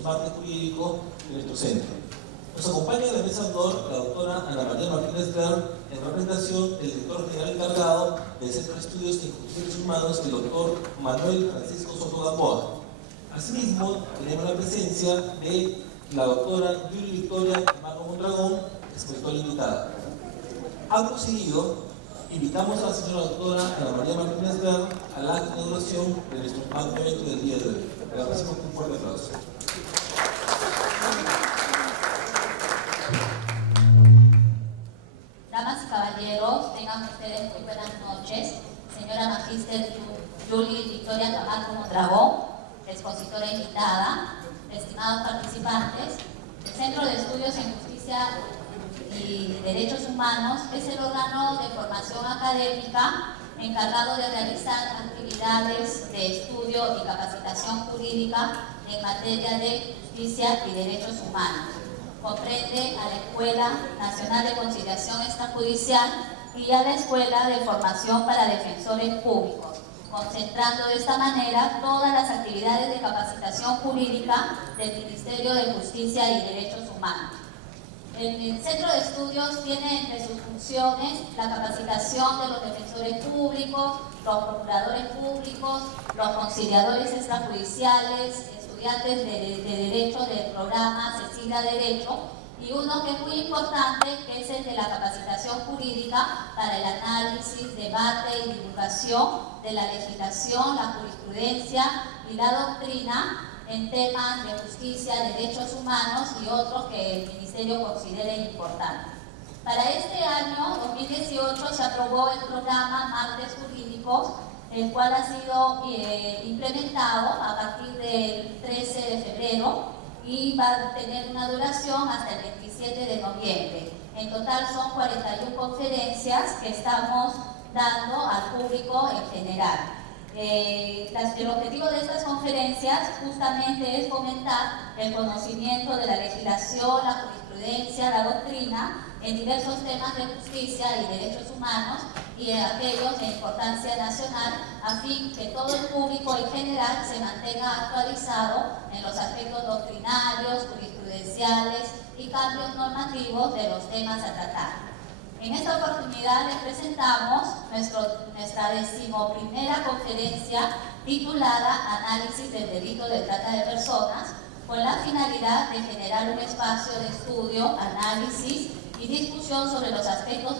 los martes jurídicos de nuestro centro. Nos acompaña en la mesa de honor la doctora Ana María Martínez Bern, en representación del director general encargado del Centro de Estudios en Derechos Humanos, el doctor Manuel Francisco Soto Gamboa. Asimismo, tenemos la presencia de la doctora Yuli Victoria Marco Mondragón, expositora invitada. Acto seguido, invitamos a la señora doctora Ana María Martínez Bern a la inauguración de nuestro magno evento del día de hoy. Le agradecemos un fuerte aplauso. Damas y caballeros, tengan ustedes muy buenas noches. Señora Magíster Yuli Victoria Camargo Mondragón, expositora invitada, estimados participantes, el Centro de Estudios en Justicia y Derechos Humanos es el órgano de formación académica encargado de realizar actividades de estudio y capacitación jurídica en materia de justicia y derechos humanos. Comprende a la Escuela Nacional de Conciliación Extrajudicial y a la Escuela de Formación para Defensores Públicos, concentrando de esta manera todas las actividades de capacitación jurídica del Ministerio de Justicia y Derechos Humanos. El Centro de Estudios tiene entre sus funciones la capacitación de los defensores públicos, los procuradores públicos, los conciliadores extrajudiciales, estudiantes de Derecho del programa Cecilia Derecho, y uno que es muy importante, que es el de la capacitación jurídica para el análisis, debate y divulgación de la legislación, la jurisprudencia y la doctrina en temas de justicia, derechos humanos y otros que el Ministerio considere importantes. Para este año 2018 se aprobó el programa Martes Jurídicos, el cual ha sido implementado a partir del 13 de febrero y va a tener una duración hasta el 27 de noviembre. En total son 41 conferencias que estamos dando al público en general. El objetivo de estas conferencias justamente es fomentar el conocimiento de la legislación, la jurisprudencia, la doctrina en diversos temas de justicia y derechos humanos y en aquellos de importancia nacional, a fin que todo el público en general se mantenga actualizado en los aspectos doctrinarios, jurisprudenciales y cambios normativos de los temas a tratar. En esta oportunidad les presentamos nuestra 11ª conferencia titulada Análisis del delito de trata de personas, con la finalidad de generar un espacio de estudio, análisis y discusión sobre los aspectos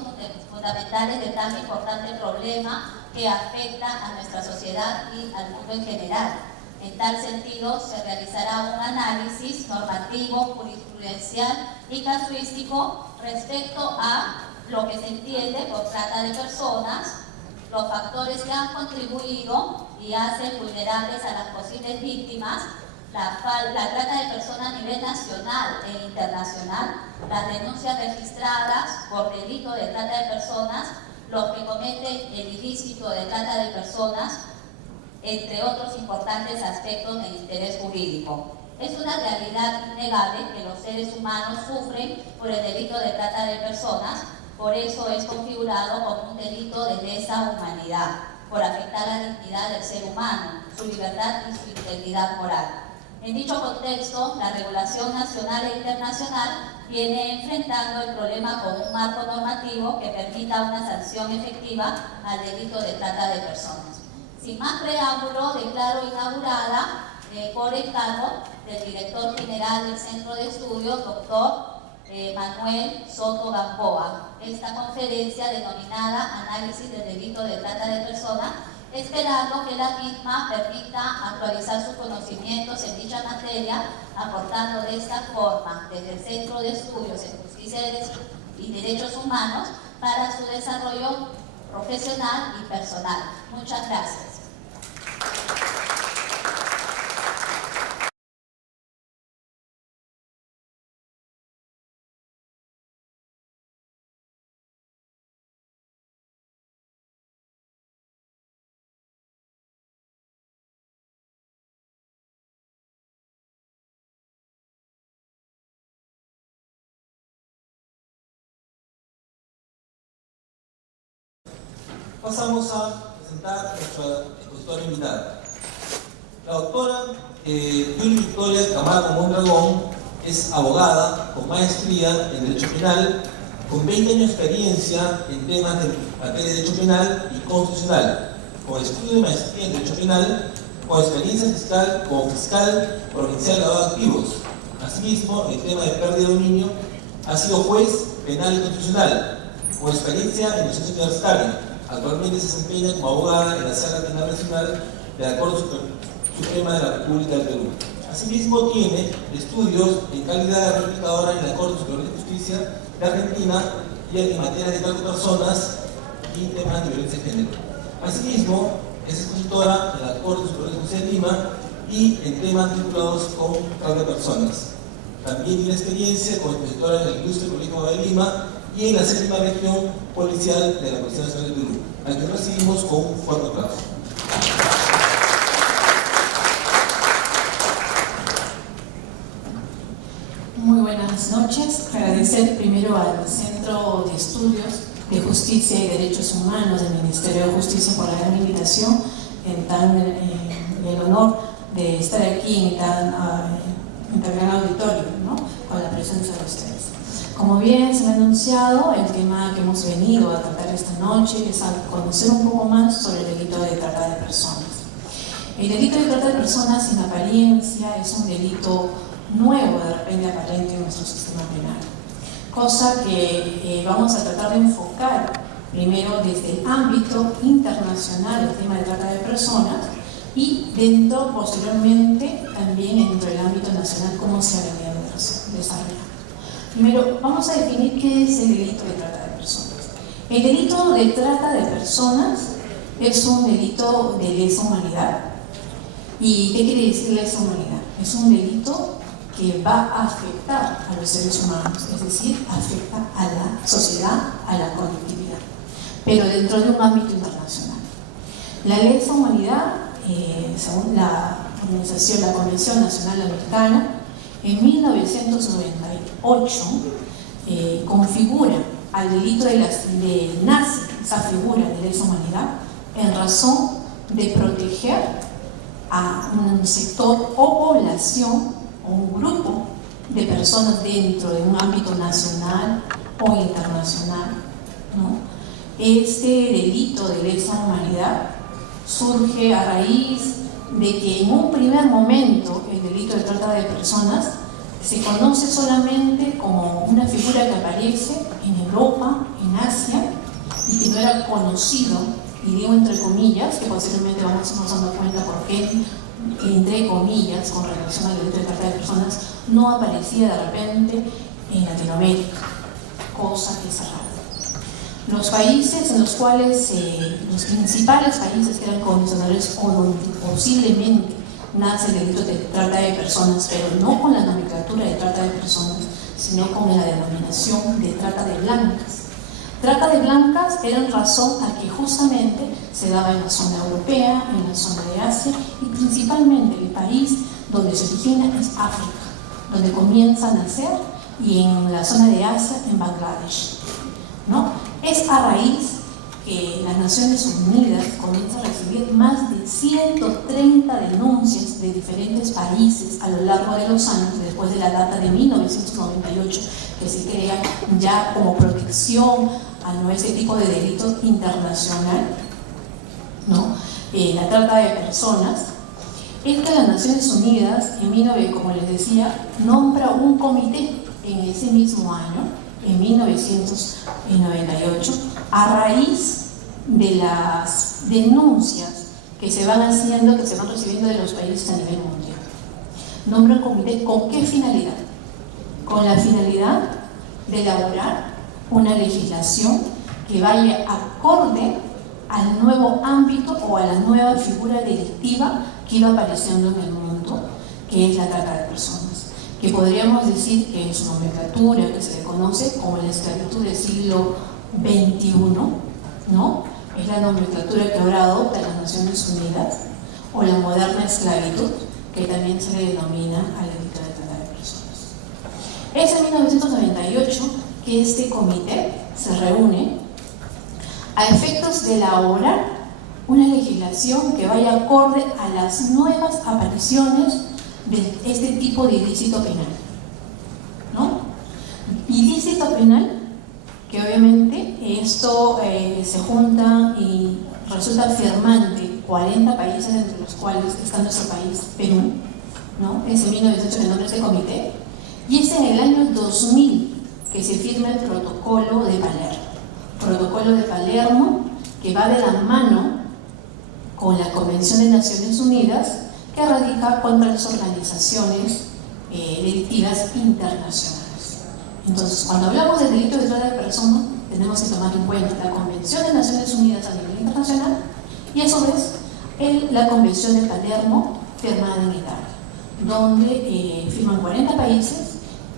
fundamentales de tan importante problema que afecta a nuestra sociedad y al mundo en general. En tal sentido, se realizará un análisis normativo, jurisprudencial y casuístico respecto a lo que se entiende por trata de personas, los factores que han contribuido y hacen vulnerables a las posibles víctimas, la trata de personas a nivel nacional e internacional, las denuncias registradas por delito de trata de personas, los que cometen el ilícito de trata de personas, entre otros importantes aspectos de interés jurídico. Es una realidad innegable que los seres humanos sufren por el delito de trata de personas. Por eso es configurado como un delito de lesa humanidad, por afectar la dignidad del ser humano, su libertad y su integridad moral. En dicho contexto, la regulación nacional e internacional viene enfrentando el problema con un marco normativo que permita una sanción efectiva al delito de trata de personas. Sin más preámbulo, declaro inaugurada por encargo del director general del Centro de Estudios, doctor Manuel Soto Gamboa, esta conferencia denominada Análisis del delito de trata de personas, esperando que la misma permita actualizar sus conocimientos en dicha materia, aportando de esta forma desde el Centro de Estudios en Justicia y Derechos Humanos para su desarrollo profesional y personal. Muchas gracias. Pasamos a presentar a nuestra expositora invitada. La doctora Yuli Victoria Camargo Mondragón es abogada con maestría en Derecho Penal, con 20 años de experiencia en temas de materia de Derecho Penal y Constitucional, con estudio de maestría en Derecho Penal, con experiencia fiscal como fiscal provincial de lavado de activos. Asimismo, en el tema de pérdida de dominio, ha sido juez penal y constitucional, con experiencia en docencia universitaria. Actualmente se desempeña como abogada en la Sala Penal Nacional de la Corte Suprema de la República del Perú. Asimismo, tiene estudios en calidad de replicadora en la Corte Superior de Justicia de Argentina y en materia de trata de personas y temas de violencia de género. Asimismo, es expositora en la Corte Superior de Justicia de Lima y en temas vinculados con trata de personas. También tiene experiencia como expositora en el Ilustre Colegio de Lima y en la 7ª Región Policial de la Policía Nacional del Perú, a quien recibimos con un fuerte aplauso. Muy buenas noches. Agradecer primero al Centro de Estudios de Justicia y Derechos Humanos del Ministerio de Justicia por la gran invitación, el honor de estar aquí en tan gran auditorio, ¿no?, con la presencia de ustedes. Como bien se ha anunciado, el tema que hemos venido a tratar esta noche es a conocer un poco más sobre el delito de trata de personas. El delito de trata de personas, en apariencia, es un delito nuevo, de repente aparente, en nuestro sistema penal, cosa que vamos a tratar de enfocar primero desde el ámbito internacional, el tema de trata de personas, y dentro, posteriormente, también dentro del ámbito nacional, cómo se ha venido desarrollando. Primero, vamos a definir qué es el delito de trata de personas. El delito de trata de personas es un delito de lesa humanidad. ¿Y qué quiere decir lesa humanidad? Es un delito que va a afectar a los seres humanos, es decir, afecta a la sociedad, a la colectividad, pero dentro de un ámbito internacional. La lesa humanidad, según la organización, la Convención Nacional Americana, en 1998 configura al delito de nace esa figura de lesa humanidad en razón de proteger a un sector o población o un grupo de personas dentro de un ámbito nacional o internacional, ¿no? Este delito de lesa humanidad surge a raíz de que en un primer momento el delito de trata de personas se conoce solamente como una figura que aparece en Europa, en Asia, y que no era conocido, y digo entre comillas, que posiblemente vamos a irnos dando cuenta por qué, entre comillas, con relación al delito de trata de personas, no aparecía de repente en Latinoamérica, cosa que es rara. Los países en los cuales, los principales países que eran colonizadores o donde posiblemente nace el delito de trata de personas, pero no con la nomenclatura de trata de personas, sino con la denominación de trata de blancas. Trata de blancas era en razón a que justamente se daba en la zona europea, en la zona de Asia, y principalmente el país donde se origina es África, donde comienza a nacer, y en la zona de Asia, en Bangladesh, ¿no? Es a raíz que las Naciones Unidas comienzan a recibir más de 130 denuncias de diferentes países a lo largo de los años, después de la data de 1998, que se crea ya como protección a este tipo de delito internacional, ¿no? La trata de personas. Es que las Naciones Unidas, como les decía, nombra un comité en ese mismo año, en 1998, a raíz de las denuncias que se van haciendo, que se van recibiendo de los países a nivel mundial. Nombra un comité, ¿con qué finalidad? Con la finalidad de elaborar una legislación que vaya acorde al nuevo ámbito o a la nueva figura delictiva que iba apareciendo en el mundo, que es la trata de personas, que podríamos decir que en su nomenclatura, que se le conoce como la esclavitud del siglo XXI, ¿no? Es la nomenclatura que ahora adopta las Naciones Unidas, o la moderna esclavitud, que también se le denomina al delito de trata de personas. Es en 1998 que este comité se reúne a efectos de elaborar una legislación que vaya acorde a las nuevas apariciones de este tipo de ilícito penal, ¿no? Ilícito penal, que obviamente esto se junta y resulta firmante 40 países, entre los cuales está nuestro país, Perú, ¿no? Es en 1918 el nombre de este comité, y es en el año 2000 que se firma el Protocolo de Palermo. Protocolo de Palermo, que va de la mano con la Convención de Naciones Unidas, que radica contra las organizaciones delictivas internacionales. Entonces, cuando hablamos del delito de trata de personas, tenemos que tomar en cuenta la Convención de Naciones Unidas a nivel internacional y, a su vez, la Convención de Palermo, firmada en Italia, donde firman 40 países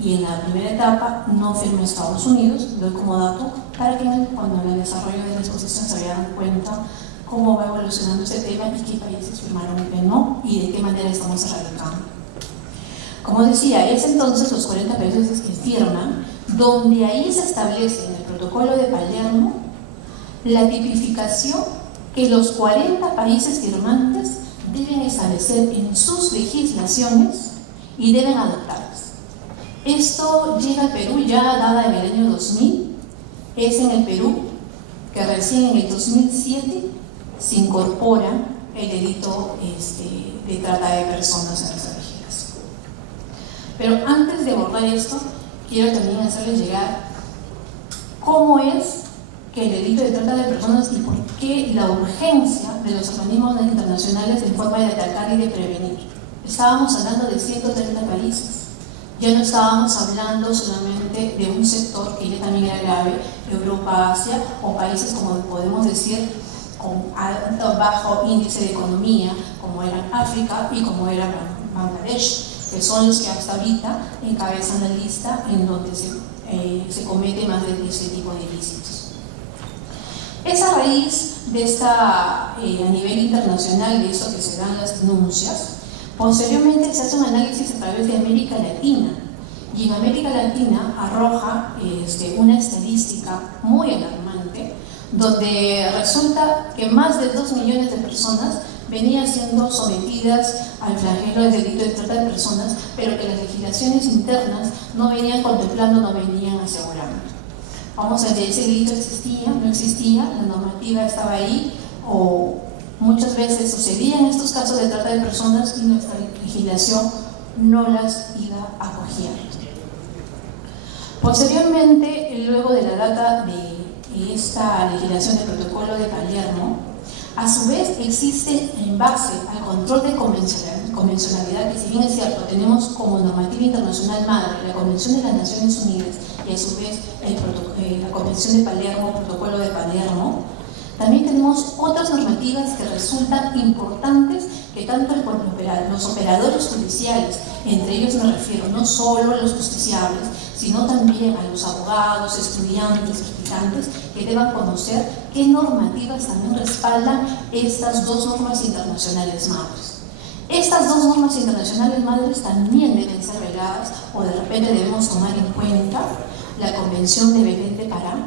y en la primera etapa no firma Estados Unidos. Doy como dato para que cuando en el desarrollo de la exposición se vayan dando cuenta cómo va evolucionando este tema y qué países firmaron y qué no, y de qué manera estamos erradicando. Como decía, es entonces los 40 países que firman, donde ahí se establece en el Protocolo de Palermo la tipificación que los 40 países firmantes deben establecer en sus legislaciones y deben adoptarlas. Esto llega al Perú ya dada en el año 2000, es en el Perú que recién en el 2007 se incorpora el delito de trata de personas en nuestra legislación. Pero antes de abordar esto, quiero también hacerles llegar cómo es que el delito de trata de personas y por qué la urgencia de los organismos internacionales en forma de atacar y de prevenir. Estábamos hablando de 130 países. Ya no estábamos hablando solamente de un sector que ya también era grave, Europa, Asia, o países como podemos decir con alto, bajo índice de economía, como eran África y como era Bangladesh, que son los que hasta ahorita encabezan la lista en donde se comete más de este tipo de ilícitos. Es a raíz de esta, a nivel internacional, de eso que se dan las denuncias. Posteriormente se hace un análisis a través de América Latina, y en América Latina arroja una estadística muy alarmante, donde resulta que más de 2 millones de personas venían siendo sometidas al flagelo del delito de trata de personas, pero que las legislaciones internas no venían contemplando, no venían asegurando. Vamos a ver, ese delito existía, no existía, la normativa estaba ahí, o muchas veces sucedían estos casos de trata de personas y nuestra legislación no las iba a acoger. Posteriormente, luego de la data de esta legislación del Protocolo de Palermo, a su vez existe, en base al control de convencionalidad, que si bien es cierto, tenemos como normativa internacional madre la Convención de las Naciones Unidas y a su vez la Convención de Palermo, Protocolo de Palermo, también tenemos otras normativas que resultan importantes, que tanto los operadores judiciales, entre ellos me refiero no solo a los justiciables, sino también a los abogados, estudiantes, practicantes, que deban conocer qué normativas también respaldan estas dos normas internacionales madres. Estas dos normas internacionales madres también deben ser veladas, o de repente debemos tomar en cuenta la Convención de Belén de Pará,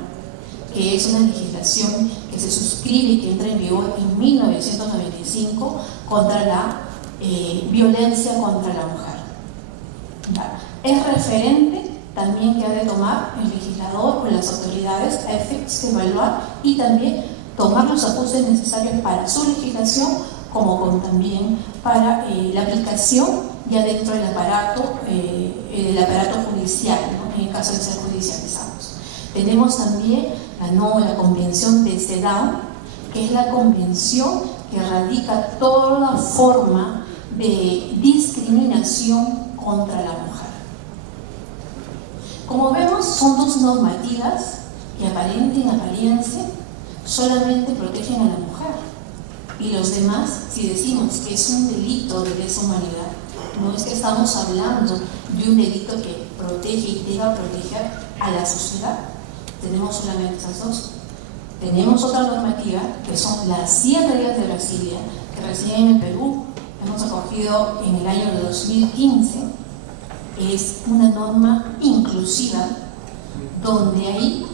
que es una legislación que se suscribe y que entra en vigor en 1995 contra la violencia contra la mujer. Es referente también que ha de tomar el legislador o las autoridades a efectos de evaluar y también tomar los ajustes necesarios para su legislación, como también para la aplicación ya dentro del aparato judicial, ¿no? En el caso de ser judicializados. Tenemos también la Convención de CEDAW, que es la convención que erradica toda forma de discriminación contra la mujer. Como vemos, son dos normativas que en apariencia solamente protegen a la mujer, y los demás, si decimos que es un delito de lesa humanidad, no es que estamos hablando de un delito que protege y deba proteger a la sociedad. Tenemos solamente esas dos. Tenemos otra normativa que son las 100 reglas de Brasilia, que recién en el Perú hemos acogido en el año de 2015. Es una norma inclusiva, donde ahí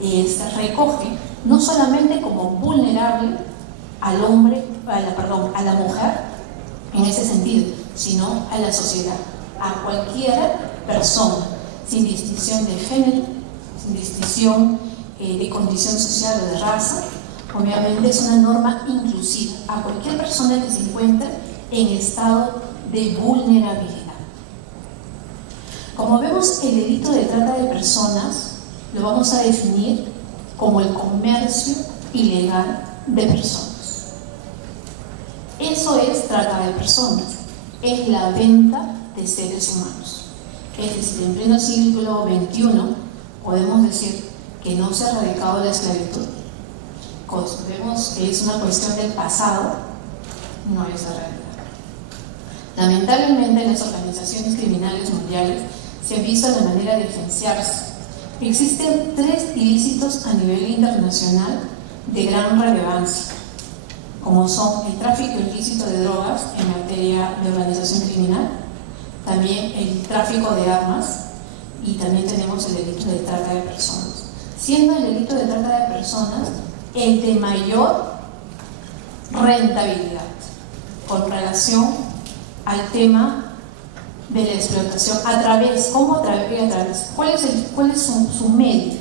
se recoge no solamente como vulnerable al hombre, a la mujer en ese sentido, sino a la sociedad, a cualquier persona, sin distinción de género, sin distinción de condición social o de raza. Obviamente es una norma inclusiva a cualquier persona que se encuentre en estado de vulnerabilidad. Como vemos, el delito de trata de personas lo vamos a definir como el comercio ilegal de personas. Eso es trata de personas, es la venta de seres humanos. Es decir, en pleno siglo XXI podemos decir que no se ha erradicado la esclavitud. Vemos que es una cuestión del pasado, no es la realidad. Lamentablemente, las organizaciones criminales mundiales se han visto de manera de diferenciarse. Existen 3 ilícitos a nivel internacional de gran relevancia, como son el tráfico ilícito de drogas en materia de organización criminal, también el tráfico de armas y también tenemos el delito de trata de personas. Siendo el delito de trata de personas el de mayor rentabilidad con relación al tema de la explotación. ¿Cuál es su medio?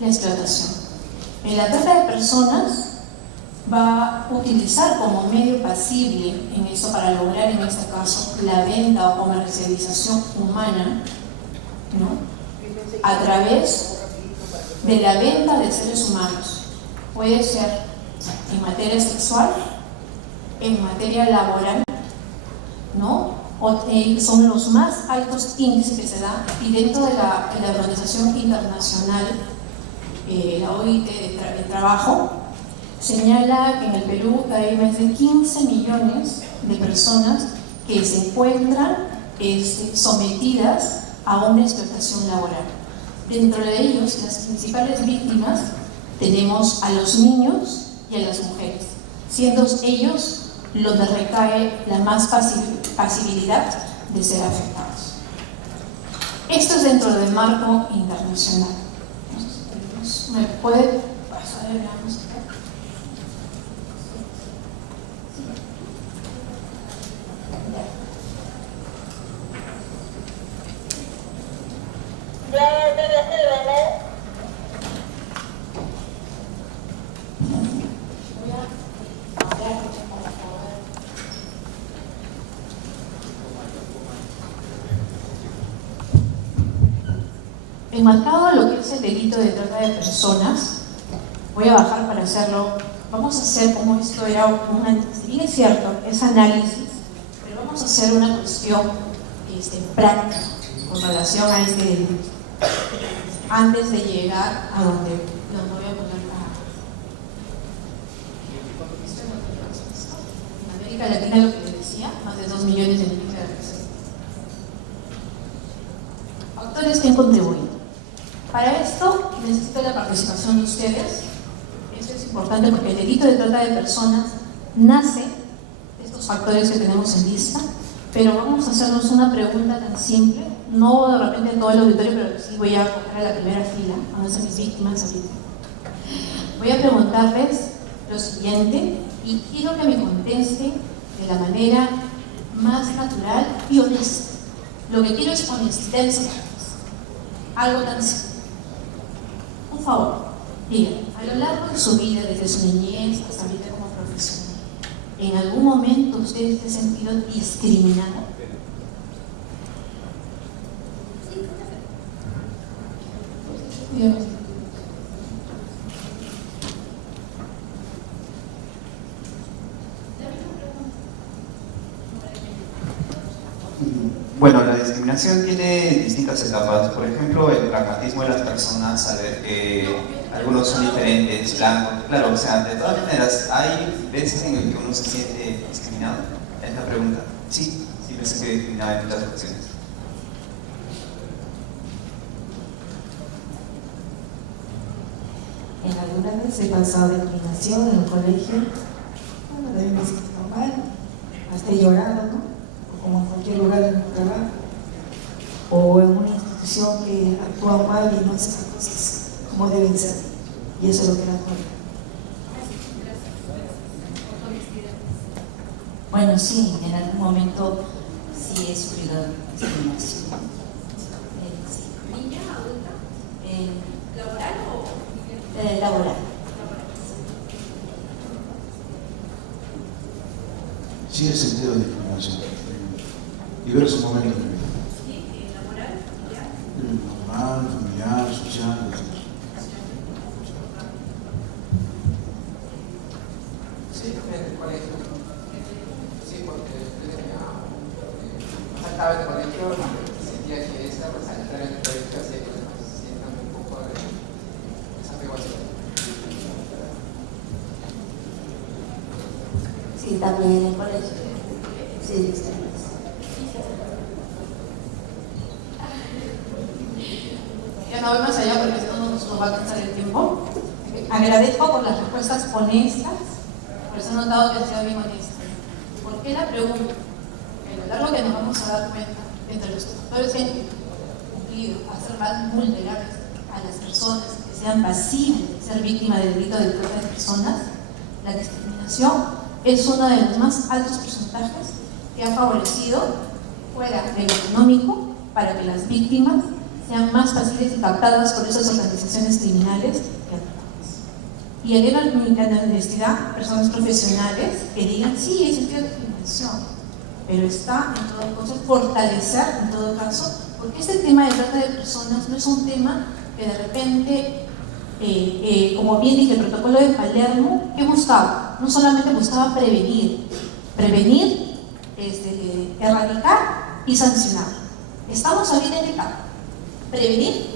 La explotación. En la trata de personas va a utilizar como medio pasible en eso para lograr, en este caso, la venta o comercialización humana, ¿no? A través de la venta de seres humanos. Puede ser en materia sexual, en materia laboral, ¿no? Son los más altos índices que se dan, y dentro de la Organización Internacional, la OIT de Trabajo, señala que en el Perú hay más de 15 millones de personas que se encuentran sometidas a una explotación laboral. Dentro de ellos, las principales víctimas tenemos a los niños y a las mujeres, siendo ellos los que recae la más pasibilidad de ser afectados. Esto es dentro del marco internacional. ¿Me puede pasar el veamos acá? Enmarcado lo que es el delito de trata de personas, voy a bajar para hacerlo. Vamos a hacer como esto era si bien es cierto, es análisis, pero vamos a hacer una cuestión práctica con relación a este delito, antes de llegar a donde voy a poner en América Latina, lo que les decía, más de 2 millones de niños de adolescentes. Factores que han contribuido. Para esto necesito la participación de ustedes. Esto es importante porque el delito de trata de personas nace de estos factores que tenemos en lista, pero vamos a hacernos una pregunta tan simple, no de repente en todo el auditorio, pero sí voy a coger a la primera fila, van a ser mis víctimas ahorita. Voy a preguntarles lo siguiente y quiero que me conteste de la manera más natural y honesta. Lo que quiero es honestidad en esas cosas. Algo tan simple. Por favor, digan, a lo largo de su vida, desde su niñez hasta ahorita como profesional, ¿en algún momento usted se ha sentido discriminado? Sí. Bueno, la discriminación tiene distintas etapas. Por ejemplo, el pragmatismo de las personas al ver que algunos son diferentes, blancos. Claro, o sea, de todas maneras, ¿hay veces en las que uno se siente discriminado? Es la pregunta. Sí, sí me siento discriminado en muchas ocasiones. En algunas veces he pasado discriminación en el colegio. Bueno, también me siento normal. Hasta he llorado, ¿no? Como en cualquier lugar en el trabajo, o en una institución que actúa mal y no hace las cosas como deben ser, y eso es lo que la denuncien en algún momento si he sufrido discriminación. Sí. ¿Niña, adulta? ¿Laboral o...? Laboral. Sí, he sentido discriminación. Diversos momentos de mi vida. ¿Sí? ¿Laboral? ¿Familiar? Normal, familiar, social, etc. Sí, en el colegio. Sí, porque faltaba el colegio, sentía que esa estar en el colegio hacía que se sientan un poco de desapego hacia él. Sí, también en el colegio. Sí, sí. Ya no voy más allá porque si no nos va a alcanzar el tiempo. Agradezco por las respuestas honestas, por eso he notado que ha sido bien honesta. ¿Por qué la pregunta? A lo largo que nos vamos a dar cuenta, entre los factores que han cumplido a ser más vulnerables a las personas que sean pasibles de ser víctimas del delito de trata de personas, la discriminación es uno de los más altos porcentajes que ha favorecido, fuera de lo económico, para que las víctimas sean más fáciles y captadas por esas organizaciones criminales que atacamos. Y eleva a la universidad personas profesionales que digan, sí, he sentido discriminación, pero está en todo caso fortalecer, en todo caso, porque este tema de trata de personas no es un tema que de repente, como bien dije, el protocolo de Palermo, ¿qué buscaba? No solamente buscaba prevenir, erradicar y sancionar. Estamos ahorita en etapa. Prevenir,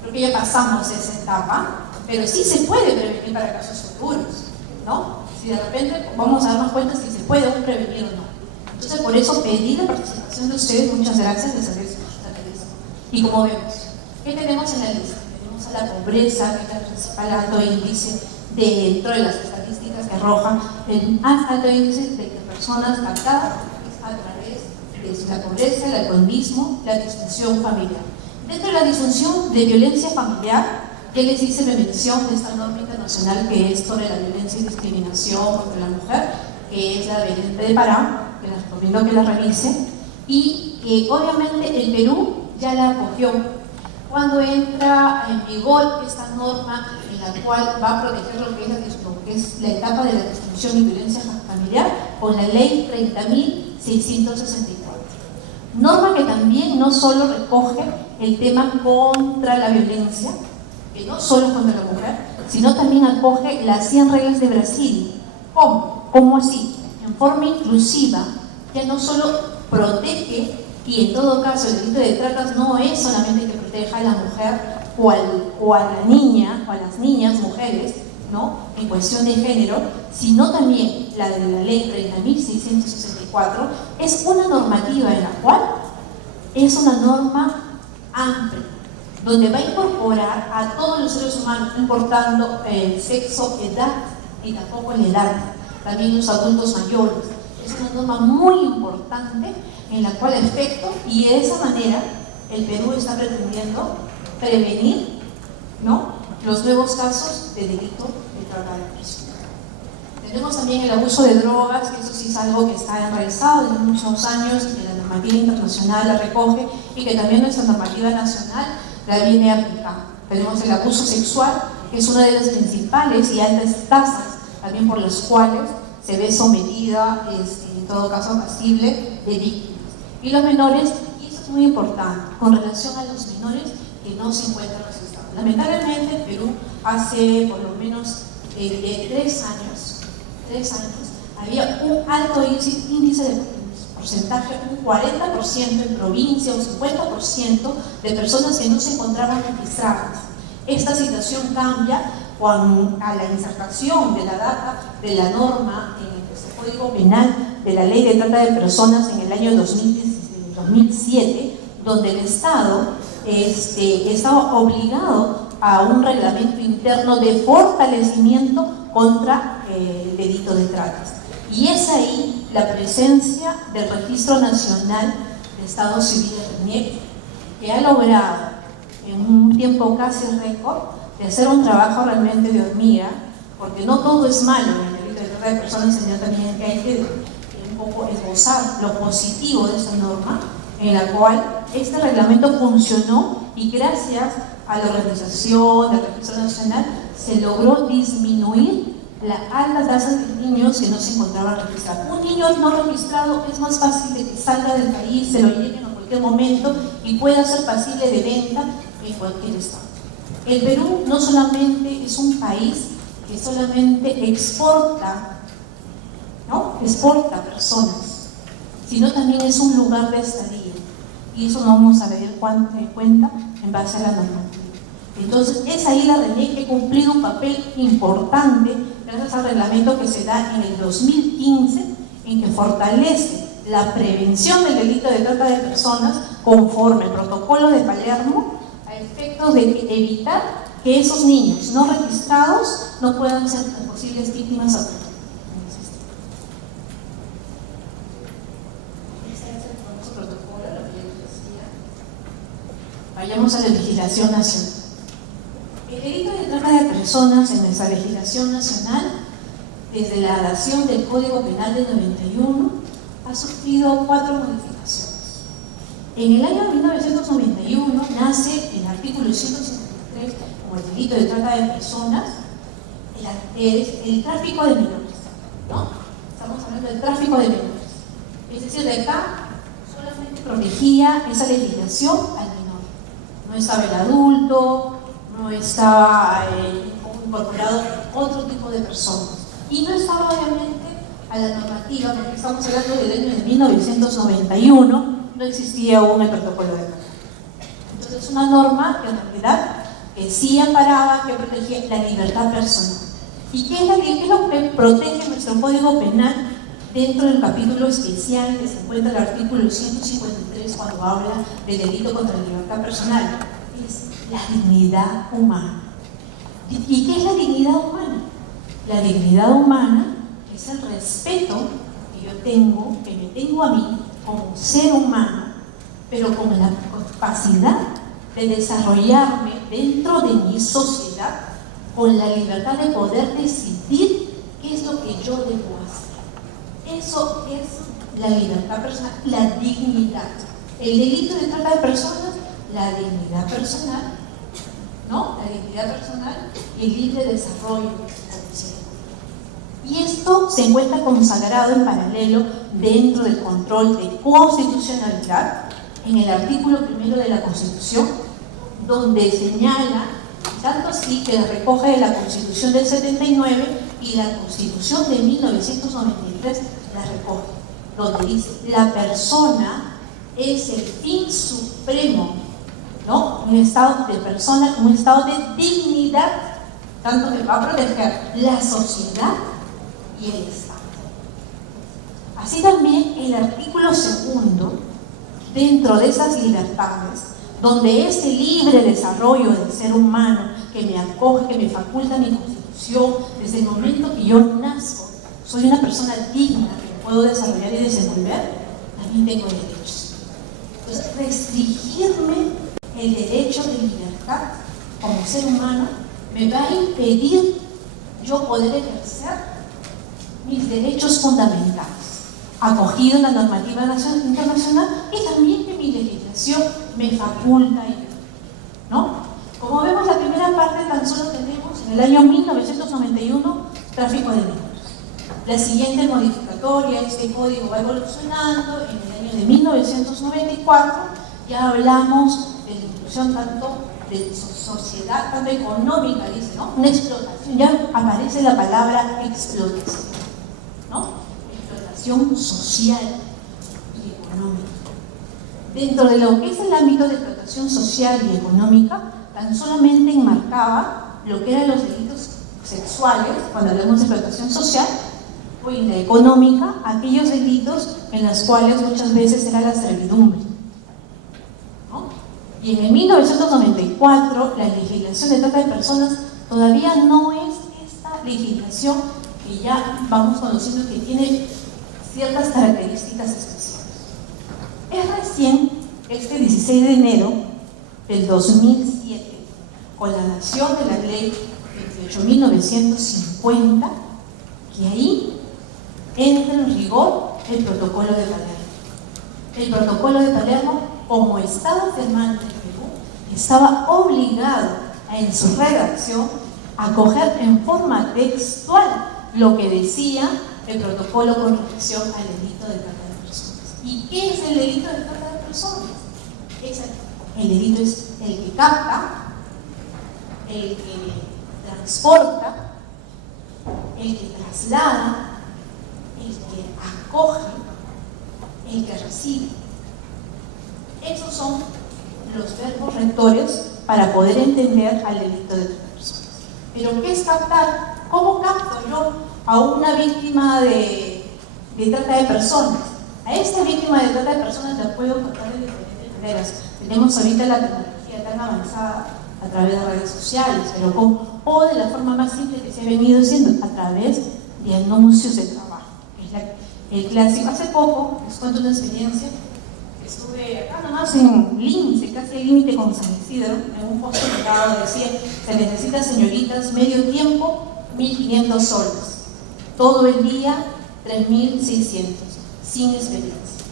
creo que ya pasamos esa etapa, pero sí se puede prevenir para casos futuros, ¿no? Si de repente vamos a darnos cuenta si se puede aún prevenir o no. Entonces, por eso pedí la participación de ustedes, muchas gracias, les agradezco. Y como vemos, ¿qué tenemos en la lista? Tenemos a la pobreza, que es el principal alto índice dentro de las estadísticas que arrojan el más alto índice de personas captadas a través de la pobreza, el alcoholismo, la disfunción familiar. Dentro de la disfunción de violencia familiar, ¿qué les hice mención de esta norma internacional que es sobre la violencia y discriminación contra la mujer, que es la de Pará, que les recomiendo que la revisen, y que obviamente el Perú ya la acogió cuando entra en vigor esta norma en la cual va a proteger lo que es la etapa de la discriminación y violencia familiar con la ley 30.664. Norma que también no solo recoge el tema contra la violencia, que no solo es contra la mujer, sino también acoge las 100 reglas de Brasil. ¿Cómo? ¿Cómo así? En forma inclusiva, ya no solo protege, y en todo caso el delito de trata no es solamente que proteja a la mujer o a la niña, o a las niñas, mujeres, ¿no?, en cuestión de género, sino también la de la ley 30.664, es una normativa en la cual es una norma amplia, donde va a incorporar a todos los seres humanos, no importando el sexo, edad, y tampoco la edad, también los adultos mayores. Es una norma muy importante en la cual efecto, y de esa manera el Perú está pretendiendo prevenir, ¿no?, los nuevos casos de delito de trata de personas. Tenemos también el abuso de drogas, que eso sí es algo que está enraizado desde muchos años, que la normativa internacional la recoge y que también nuestra normativa nacional la viene aplicando. Tenemos el abuso sexual, que es una de las principales y altas tasas también por las cuales se ve sometida, en todo caso pasible, de víctimas. Y los menores, y eso es muy importante, con relación a los menores que no se encuentran registrados. Lamentablemente, en Perú, hace por lo menos 3 años, había un alto índice de porcentaje, un 40% en provincia, un 50% de personas que no se encontraban registradas. Esta situación cambia con a la insertación de la data de la norma en el Código Penal de la Ley de Trata de Personas en el año 2007, donde el Estado estaba obligado a un reglamento interno de fortalecimiento contra el delito de tratas. Y es ahí la presencia del Registro Nacional de Estado Civil de RENIEC, que ha logrado en un tiempo casi récord de hacer un trabajo realmente de hormiga, porque no todo es malo en el delito de trata de personas, sino también que hay un poco esbozar lo positivo de esta norma, en la cual este reglamento funcionó y gracias a la organización del Registro Nacional se logró disminuir la alta tasa de niños que no se encontraban registrados. Un niño no registrado es más fácil de que salga del país, se lo lleven en cualquier momento y pueda ser pasible de venta en cualquier estado. El Perú no solamente es un país que solamente exporta, ¿no? Exporta personas, sino también es un lugar de estadía. Y eso no vamos a ver en cuenta en base a la normativa. Entonces, esa isla René que ha cumplido un papel importante gracias al reglamento que se da en el 2015, en que fortalece la prevención del delito de trata de personas conforme al protocolo de Palermo, a efectos de evitar que esos niños no registrados no puedan ser posibles víctimas a futuro. Vayamos a la legislación nacional. El delito de trata de personas en nuestra legislación nacional, desde la dación del Código Penal del 91, ha sufrido 4 modificaciones. En el año 1991 nace el artículo 153 como el delito de trata de personas, el tráfico de menores, ¿no? Estamos hablando del tráfico de menores. Es decir, de acá solamente protegía esa legislación al menor. No estaba el adulto, no estaba incorporado otro tipo de personas. Y no estaba obviamente a la normativa, porque estamos hablando del año de 1991, no existía aún el protocolo de Palermo. Entonces es una norma que en realidad sí amparaba, que protegía la libertad personal. ¿Y qué es lo que protege nuestro Código Penal dentro del capítulo especial que se encuentra el artículo 153 cuando habla del delito contra la libertad personal? Es la dignidad humana. ¿Y qué es la dignidad humana? La dignidad humana es el respeto que yo tengo, que me tengo a mí como ser humano, pero con la capacidad de desarrollarme dentro de mi sociedad con la libertad de poder decidir qué es lo que yo debo hacer. Eso es la libertad personal, la dignidad. El delito de trata de personas, la dignidad personal, ¿no? La dignidad personal y el libre desarrollo social. Y esto se encuentra consagrado en paralelo dentro del control de constitucionalidad en el artículo 1 de la Constitución, donde señala, tanto así que la recoge de la Constitución del 79 y la Constitución de 1993 la recoge, donde dice, la persona es el fin supremo, ¿no? Un estado de persona, un estado de dignidad, tanto que va a proteger la sociedad y el Estado. Así también el artículo 2, dentro de esas libertades, donde este libre desarrollo del ser humano que me acoge, que me faculta mi Constitución, desde el momento que yo nazco, soy una persona digna que me puedo desarrollar y desenvolver, también tengo derechos. Entonces, restringirme el derecho de libertad como ser humano me va a impedir yo poder ejercer mis derechos fundamentales, acogido en la normativa internacional y también que mi legislación me faculta, ¿no? Como vemos, la primera parte tan solo tenemos en el año 1991 tráfico de menores. La siguiente modificatoria, este código va evolucionando. En el año de 1994 ya hablamos de la inclusión tanto de sociedad, tanto económica, dice, ¿no? Una explotación, ya aparece la palabra explotación, ¿no? Explotación social y económica. Dentro de lo que es el ámbito de explotación social y económica, tan solamente enmarcaba lo que eran los delitos sexuales, cuando hablamos de explotación social, o en la económica, aquellos delitos en los cuales muchas veces era la servidumbre, ¿no? Y en el 1994, la legislación de trata de personas todavía no es esta legislación que ya vamos conociendo que tiene ciertas características especiales. Es recién, este 16 de enero del 2007, con la dación de la ley 28.950, que ahí entra en rigor el protocolo de Palermo. El protocolo de Palermo, como Estado firmante del Perú, estaba obligado en su redacción a coger en forma textual lo que decía el protocolo con relación al delito de trata de personas. ¿Y qué es el delito de trata de personas? El delito es el que capta, el que transporta, el que traslada, el que acoge, el que recibe. Esos son los verbos rectores para poder entender al delito de trata de personas. Pero ¿qué es captar? ¿Cómo capto yo a una víctima de trata de personas? A esta víctima de trata de personas la puedo captar de diferentes maneras. Tenemos ahorita la tecnología tan avanzada a través de redes sociales, pero o de la forma más simple que se ha venido haciendo, a través de anuncios de trabajo. El clásico. Hace poco, les cuento una experiencia, estuve acá nomás en Lince, casi al límite con San Isidro, en un posto mercado decía, se necesita señoritas medio tiempo, 1.500 soles, todo el día 3.600, sin experiencia.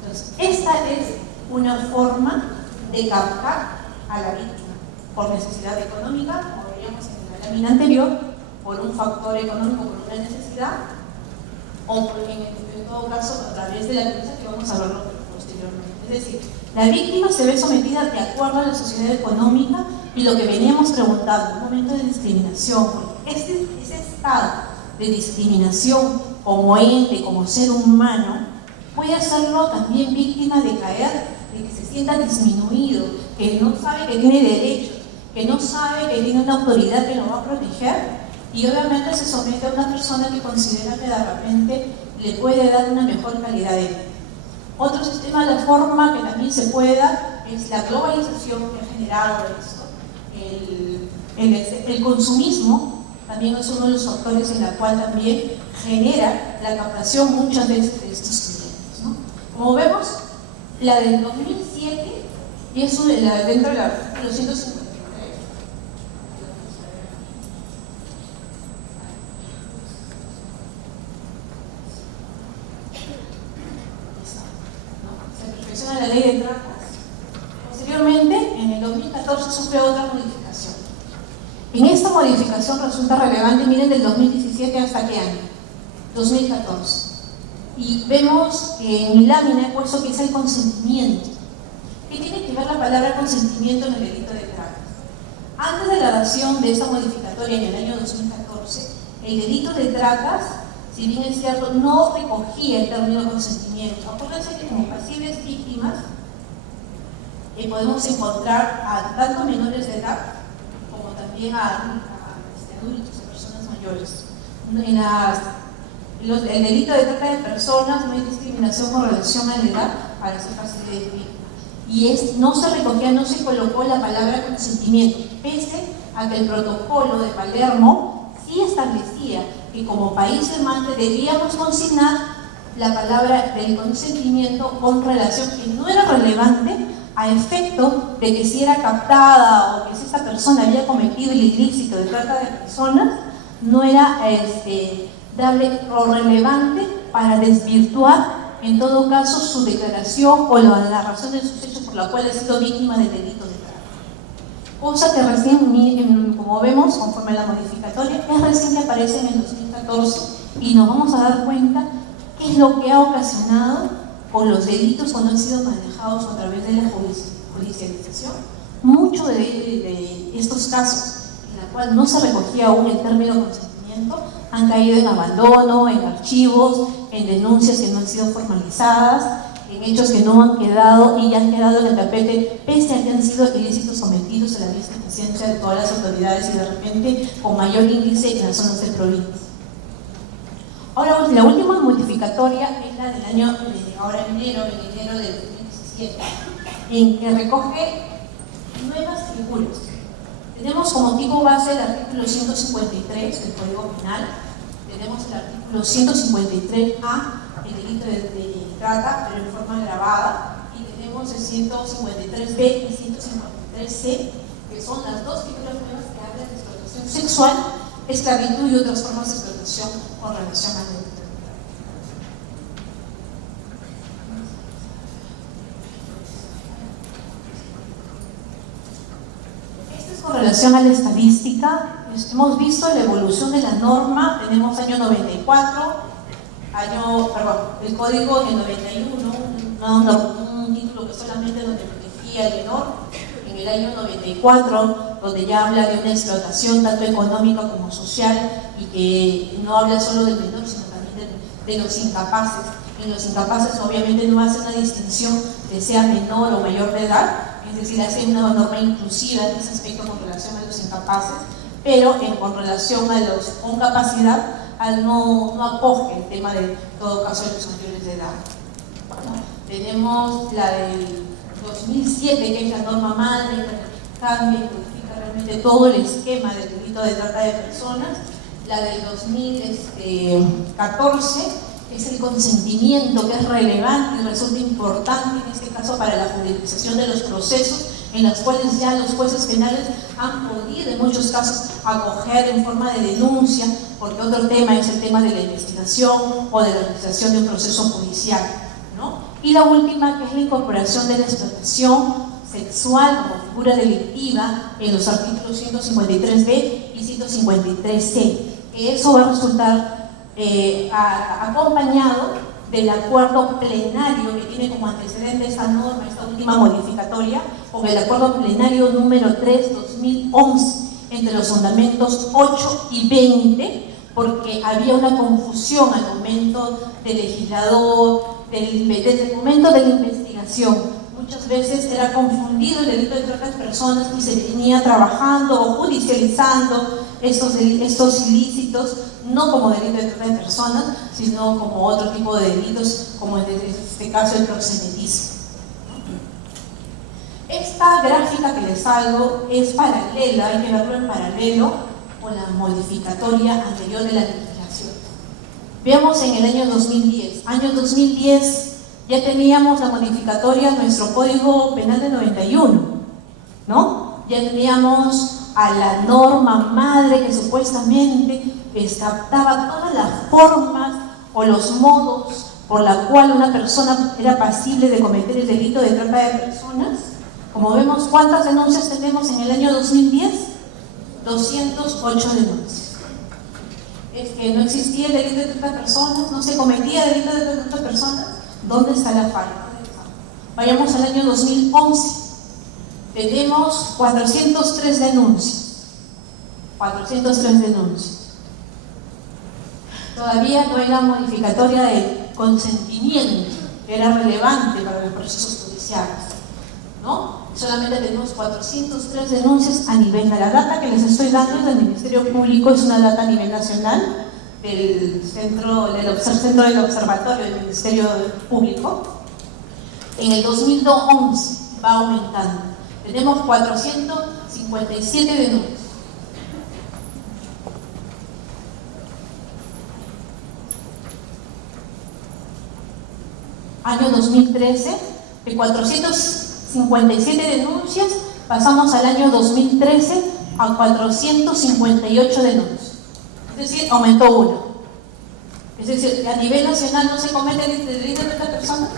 Entonces, esta es una forma de captar a la víctima por necesidad económica, como veíamos en la lámina anterior, por un factor económico, por una necesidad, o en todo caso a través de la violencia, que vamos a verlo posteriormente. Es decir, la víctima se ve sometida de acuerdo a la sociedad económica y lo que veníamos preguntando, un momento de discriminación, ese estado de discriminación como ente, como ser humano, puede hacerlo también víctima de caer, de que se sienta disminuido, que no sabe que tiene derechos, que no sabe que tiene una autoridad que lo va a proteger, y obviamente se somete a una persona que considera que de repente le puede dar una mejor calidad de vida. Otro sistema de forma que también se puede dar es la globalización que ha generado esto. El consumismo también es uno de los factores en el cual también genera la captación muchas veces de estos clientes, ¿no? Como vemos, la del 2007, y eso de dentro del artículo 153, se perfecciona la ley de tratas. Posteriormente, en el 2014 sufrió otra modificación. En esta modificación resulta relevante, miren, del 2017 hasta qué año, 2014. Y vemos que en mi lámina he puesto que es el consentimiento. ¿Qué tiene que ver la palabra consentimiento en el delito de trata? Antes de la dación de esta modificatoria en el año 2014, el delito de tratas, si bien es cierto, no recogía el término consentimiento. Acuérdense que como pasibles víctimas podemos encontrar a tanto menores de edad como también a adultos, a personas mayores. El delito de trata de personas no hay discriminación con relación a la edad para ser pasible víctima. Y no se recogía, no se colocó la palabra consentimiento, pese a que el protocolo de Palermo sí establecía que como país firmante debíamos consignar la palabra del consentimiento con relación que no era relevante a efecto de que si era captada o que si esta persona había cometido el ilícito de trata de personas, no era darle lo relevante para desvirtuar en todo caso su declaración o la razón de sus hechos por la cual ha sido víctima del delito de trata. Cosa que recién, como vemos, conforme a la modificatoria, es recién que aparece en el 2014 y nos vamos a dar cuenta qué es lo que ha ocasionado por los delitos cuando han sido manejados a través de la judicialización. Muchos de estos casos en los cuales no se recogía aún el término consentimiento han caído en abandono, en archivos, en denuncias que no han sido formalizadas, en hechos que no han quedado y han quedado en el tapete, pese a que han sido ilícitos sometidos a la vista y paciencia de todas las autoridades y de repente con mayor índice en las zonas de provincia. Ahora, la última modificatoria es la del año, ahora en enero del 2017, en que recoge nuevas figuras. Tenemos como tipo base el artículo 153 del Código Penal, tenemos el artículo 153A, el delito de trata, pero en forma agravada, y tenemos el 153B y 153C, que son las dos figuras nuevas que hablan de explotación sexual, esclavitud y otras formas de explotación con relación al delito de trata. con relación a la estadística, hemos visto la evolución de la norma. Tenemos año 94, el código en el 91, un título que solamente donde protegía al menor. En el año 94, donde ya habla de una explotación tanto económica como social, y que no habla solo del menor, sino también de los incapaces. En los incapaces obviamente no hace una distinción de sea menor o mayor de edad, es decir, hace una norma inclusiva en ese aspecto con relación a los incapaces, pero con relación a los con capacidad no acoge el tema de todo caso de los mayores de edad. Bueno, tenemos la del 2007, que es la norma madre, que cambia y modifica realmente todo el esquema del delito de trata de personas. La del 2014 es el consentimiento, que es relevante y resulta importante en este caso para la judicialización de los procesos, en los cuales ya los jueces penales han podido en muchos casos acoger en forma de denuncia, porque otro tema es el tema de la investigación o de la realización de un proceso judicial, ¿no? Y la última, que es la incorporación de la explotación sexual como figura delictiva en los artículos 153b y 153c. Eso va a resultar acompañado del acuerdo plenario que tiene como antecedente esta norma, esta última modificatoria, con el acuerdo plenario número 3/2011 entre los fundamentos 8 y 20, porque había una confusión al momento del legislador, del momento de la investigación. Muchas veces era confundido el delito de trata de personas y se venía trabajando o judicializando estos ilícitos, no como delito de trata de personas, sino como otro tipo de delitos, como en este caso el proxenetismo. Esta gráfica que les salgo es paralela, hay que verlo en paralelo con la modificatoria anterior de la legislación. Veamos en el año 2010. Año 2010 ya teníamos la modificatoria de nuestro Código Penal de 91, ¿no? Ya teníamos a la norma madre que supuestamente daba todas las formas o los modos por la cual una persona era pasible de cometer el delito de trata de personas. Como vemos, ¿cuántas denuncias tenemos en el año 2010? 208 denuncias. Es que no existía el delito de trata de personas, no se cometía el delito de trata de personas. ¿Dónde está la falla? Vayamos al año 2011. Tenemos 403 denuncias. 403 denuncias. Todavía no hay la modificatoria de consentimiento, que era relevante para los procesos judiciales, ¿no? Solamente tenemos 403 denuncias a nivel de la data que les estoy dando del Ministerio Público, es una data a nivel nacional del centro del observatorio del Ministerio Público. En el 2011 va aumentando. Tenemos 457 denuncias. Año 2013, de 457 denuncias, pasamos al año 2013 a 458 denuncias. Es decir, aumentó uno. Es decir, a nivel nacional no se comete el delito de trata de personas.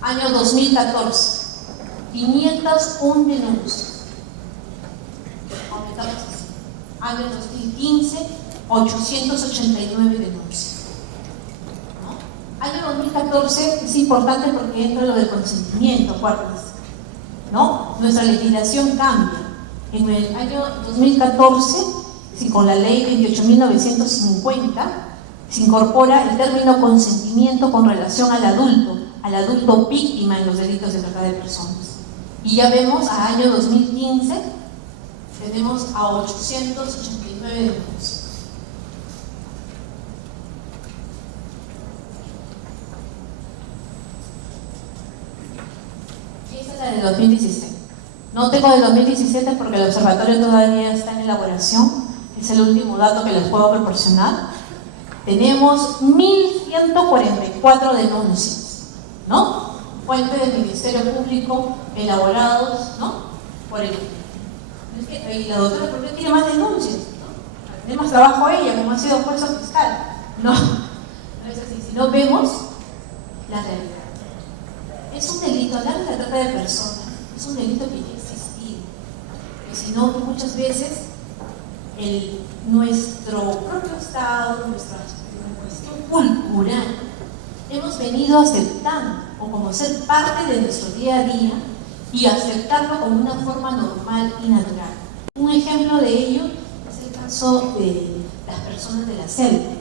Año 2014, 501 denuncias. Aumentamos así. Año 2015, 889 denuncias. Año 2014 es importante porque entra lo del consentimiento, acuérdense, ¿no? Nuestra legislación cambia. En el año 2014, con la ley 28.950, se incorpora el término consentimiento con relación al adulto víctima en los delitos de trata de personas. Y ya vemos, a año 2015, tenemos a 889 denuncias. La de 2016. No tengo de 2017 porque el observatorio todavía está en elaboración, es el último dato que les puedo proporcionar. Tenemos 1.144 denuncias, ¿no? Fuente del Ministerio Público, elaborados, ¿no? Por el... Y la doctora, ¿por qué tiene más denuncias? ¿No? Tiene más trabajo ella, como ha sido jueza fiscal. No, no es así. Si no vemos la realidad. Es un delito, hablar de la trata de personas, es un delito que ya ha existido. sino que muchas veces nuestro propio Estado, nuestra cuestión cultural, hemos venido aceptando o como ser parte de nuestro día a día y aceptarlo como una forma normal y natural. Un ejemplo de ello es el caso de las personas de la selva.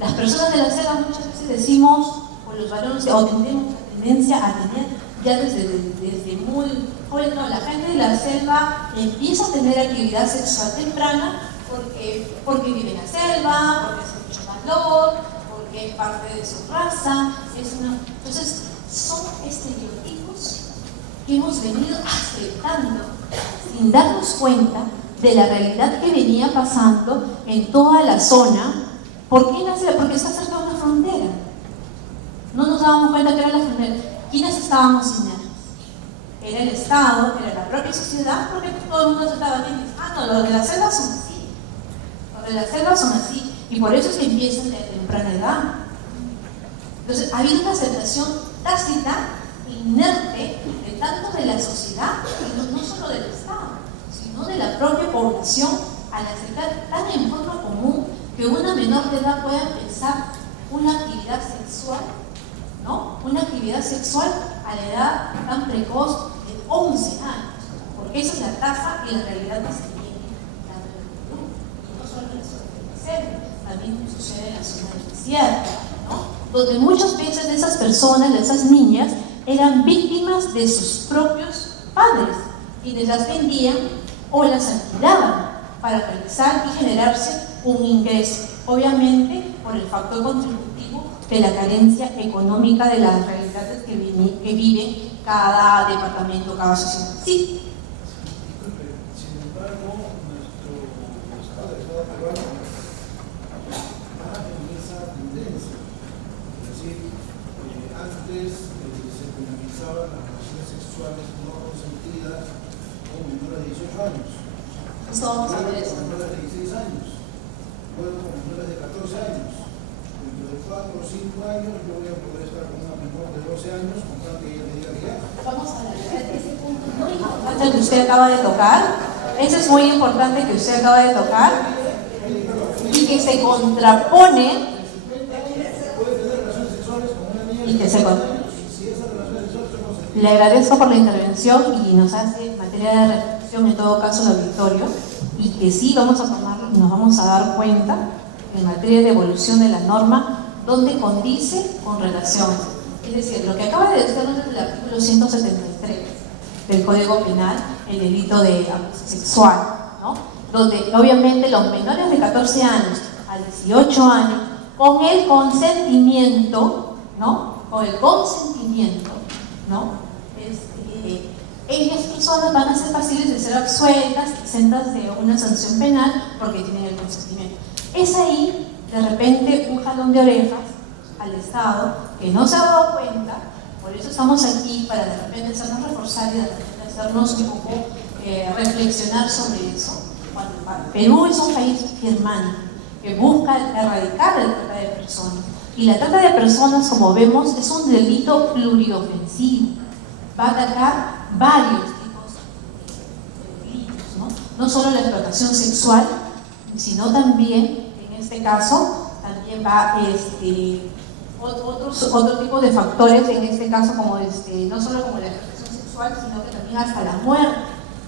Las personas de la selva muchas veces decimos, o los varones, o tenemos la tendencia a tener ya desde muy joven, no, la gente de la selva empieza a tener actividad sexual temprana porque vive en la selva, porque hace mucho calor, porque es parte de su raza. Entonces, son estereotipos que hemos venido aceptando sin darnos cuenta de la realidad que venía pasando en toda la zona. ¿Por qué la selva? Porque está cerca de una frontera. No nos dábamos cuenta que era la frontera. ¿Quiénes estábamos sin era el Estado, era la propia sociedad, porque todo el mundo se estaba diciendo, no, los de la selva son así. Los de la selva son así. Y por eso es que empiezan de temprana edad. Entonces, ha habido una aceptación tácita, inerte, de tanto de la sociedad, y no solo del Estado, sino de la propia población, al aceptar tan en forma común que una menor de edad pueda empezar una actividad sexual, ¿no? Una actividad sexual a la edad tan precoz de 11 años, porque esa es la tasa y la realidad que se viene dando en el Perú. Y no solo en la zona de la selva, también sucede en la zona del desierto, ¿no? Donde muchas veces de esas personas, de esas niñas, eran víctimas de sus propios padres, quienes las vendían o las alquilaban para realizar y generarse un ingreso, obviamente por el factor contributivo de la carencia económica de las realidades que viven cada departamento, cada sociedad. Sí. Sin embargo, nuestro Estado peruano va en esa tendencia. Es decir, antes se penalizaban las relaciones sexuales no consentidas con menores de 18 años. Justo vamos a ver eso. Con menores de 16 años, luego con menores de 14 años. Dentro de 4 o 5 años yo voy a poder estar con una menor de 12 años con tal que ella me diga que ya. Vamos a ver ese punto muy importante que usted acaba de tocar. Ese es muy importante que usted acaba de tocar y que se contrapone y que se contrapone. Le agradezco por la intervención y nos hace materia de reflexión en todo caso el auditorio, y que sí nos vamos a dar cuenta en materia de evolución de la norma donde condice con relación. Es decir, lo que acaba de decirnos desde el artículo 173 del Código Penal, el delito de abuso sexual, ¿no? Donde obviamente los menores de 14 años a 18 años, con el consentimiento, ¿no? Con el consentimiento, ¿no? Ellas personas van a ser fáciles de ser absueltas, exentas de una sanción penal porque tienen el consentimiento. Es ahí, de repente, un jalón de orejas al Estado que no se ha dado cuenta. Por eso estamos aquí, para de repente hacernos reforzar y de repente hacernos un poco reflexionar sobre eso. Perú es un país germánico que busca erradicar la trata de personas. Y la trata de personas, como vemos, es un delito pluriofensivo. Va a atacar varios tipos de delitos, ¿no? No solo la explotación sexual, sino también, en este caso, también va otro tipo de factores, en este caso como no solo como la explotación sexual, sino que también hasta la muerte,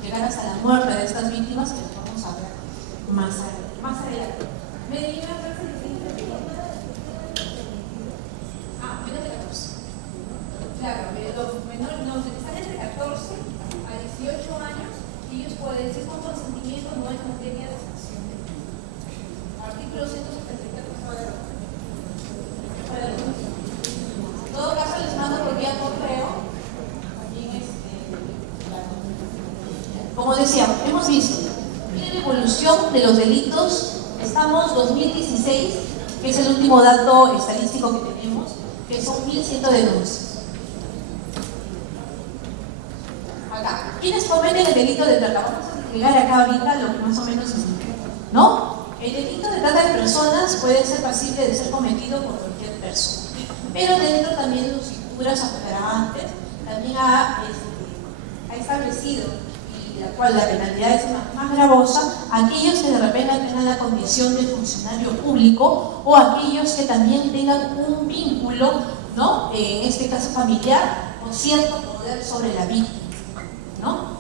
llegar hasta la muerte de estas víctimas, que vamos a ver más adelante. Medina, menos de 14. Claro, los menores, los que están entre 14 a 18 años, ellos pueden decir con consentimiento, no es materia de sanción. Artículo 174. En todo caso, les mando por vía correo. También como decíamos, hemos visto la evolución de los delitos. Estamos 2016, que es el último dato estadístico que tenemos, que son 1.100 denuncias. Acá, ¿quiénes cometen el delito de trata? Vamos a explicar acá ahorita lo que más o menos es, ¿no? El delito de trata de personas puede ser pasible de ser cometido por cualquier persona, pero dentro también de sus figuras agravantes también ha establecido, y y la cual la penalidad es más gravosa, aquellos que de repente tengan la condición de funcionario público o aquellos que también tengan un vínculo, ¿no? En este caso familiar, o cierto poder sobre la víctima, ¿no?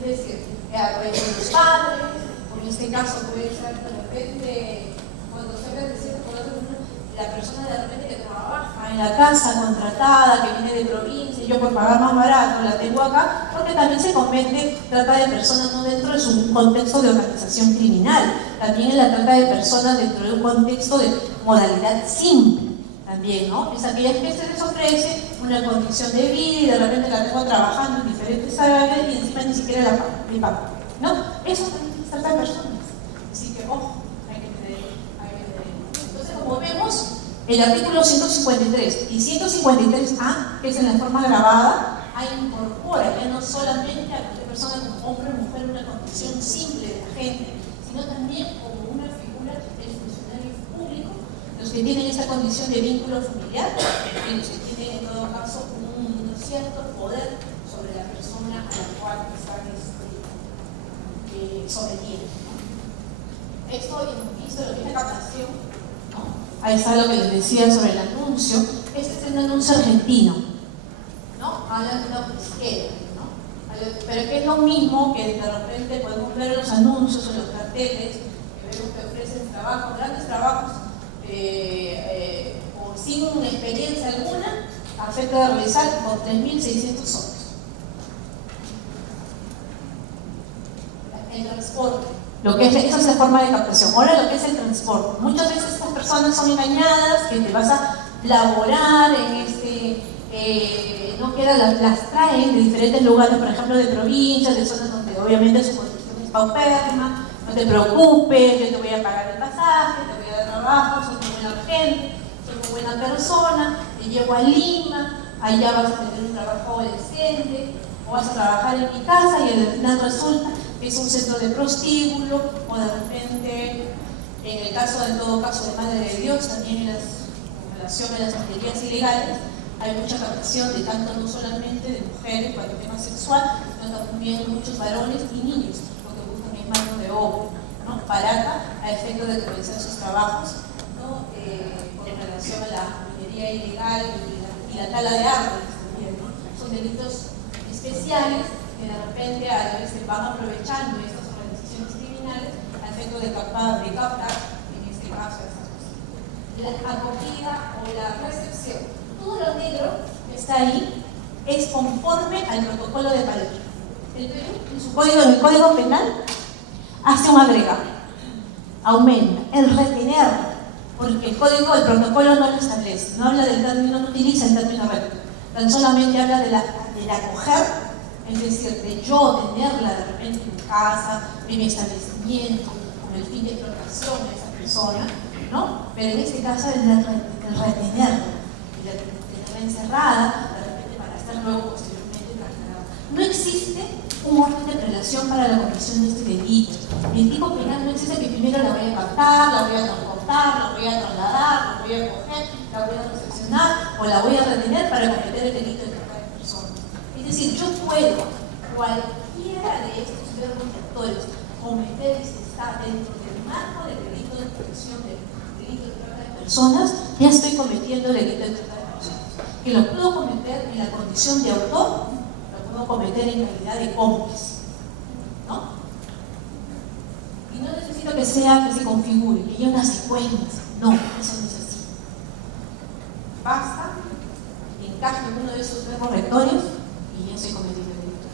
Es decir, pueden ser los padres, o en este caso puede ser de repente, cuando se ve de cierto poder, la persona de repente que trabaja en la casa contratada, que viene de provincia, yo por pagar más barato la tengo acá, porque también se comete trata de personas no dentro de su contexto de organización criminal, también en la trata de personas dentro de un contexto de modalidad simple, también, ¿no? Es aquellas que se les ofrece una condición de vida y de repente la tengo trabajando en diferentes áreas y encima ni siquiera la pago, ¿no? Eso también es trata de personas, así que ojo. Como vemos, el artículo 153 y 153A, que es en la forma grabada, incorpora ya no solamente a cualquier persona como hombre o mujer una condición simple de agente, sino también como una figura del funcionario público, los que tienen esta condición de vínculo familiar y los que tienen en todo caso un cierto poder sobre la persona a la cual están sometiendo. Esto hemos visto lo que es la captación. Ahí está lo que les decía sobre el anuncio. Este es un anuncio argentino, ¿no? Hablan de una pesquera, ¿no? Pero que es lo mismo que de repente podemos ver en los anuncios o en los carteles, que vemos que ofrecen trabajos, grandes trabajos, o sin experiencia alguna, a efecto de realizar con 3.600 soles. El transporte. Esa es la forma de captación. Ahora lo que es el transporte. Muchas veces estas personas son engañadas, que te vas a laborar no queda, las traen de diferentes lugares, por ejemplo de provincias, de zonas donde obviamente su condición es paupérrima, no te preocupes, yo te voy a pagar el pasaje, te voy a dar trabajo, soy muy buena gente, soy muy buena persona, te llevo a Lima, allá vas a tener un trabajo decente, o vas a trabajar en mi casa y al final resulta que es un centro de prostíbulo, o de repente, en el caso, en todo caso de Madre de Dios, también en relación a las materias ilegales, hay mucha captación de tanto no solamente de mujeres para el tema sexual, sino también muchos varones y niños, lo que buscan es mano de obra, ¿no? Barata, a efecto de realizar sus trabajos, ¿no? Con relación a la minería ilegal y la tala de árboles también, ¿no? Son delitos especiales que de repente a veces van aprovechando estas organizaciones criminales al efecto de captar, en este caso, estas cosas. La acogida o la recepción, todo lo negro que está ahí es conforme al protocolo de Palermo. El Perú, en el Código Penal, hace un agregado, aumenta el retener, porque el protocolo no lo establece, no habla del término, no utiliza el término retener, tan solamente habla de acoger. Es decir, de yo tenerla de repente en mi casa, en mi establecimiento, con el fin de explotación de esa persona, ¿no? Pero en este caso es el retenerla, de tenerla encerrada, de repente para estar luego posteriormente encarcelada. No existe un orden de prelación para la comisión de este delito. En el tipo penal no existe que primero la voy a captar, la voy a transportar, la voy a trasladar, la voy a coger, la voy a recepcionar o la voy a retener para cometer el delito de trata de personas. Es decir, yo puedo, cualquiera de estos verbos actores, cometer si está dentro del marco del delito de protección del delito de trata de personas, ya estoy cometiendo el delito de trata de personas. Que lo puedo cometer en la condición de autor, lo puedo cometer en calidad de cómplice, ¿no? Y no necesito que se configure, que haya una secuencia, no, eso no es así. Basta, encaje uno de esos verbos rectorios y ya se cometió el delito.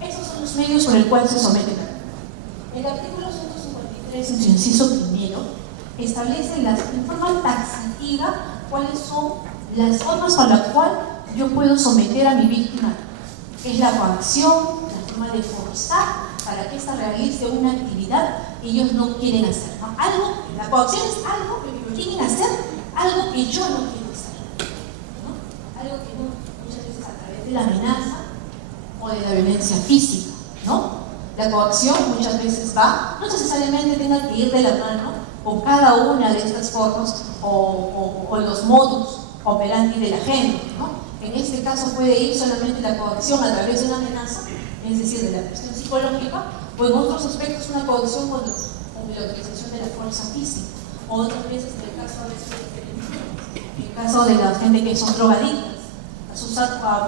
Esos son los medios por el cual se somete. El artículo 153, en su inciso primero, establece en forma taxativa cuáles son las formas por las cuales yo puedo someter a mi víctima. Es la coacción, la forma de forzar para que ésta realice una actividad que ellos no quieren hacer, ¿no? La coacción es algo que quieren hacer, algo que yo no quiero hacer, ¿no? Algo que muchas veces a través de la amenaza o de la violencia física, ¿no? La coacción muchas veces no necesariamente tenga que ir de la mano con cada una de estas formas o con los modus operandi de la gente, ¿no? En este caso puede ir solamente la coacción a través de una amenaza es decir, de la cuestión psicológica, o en otros aspectos una coacción con la utilización de la fuerza física, o otras veces en el caso de la gente que son drogadictas,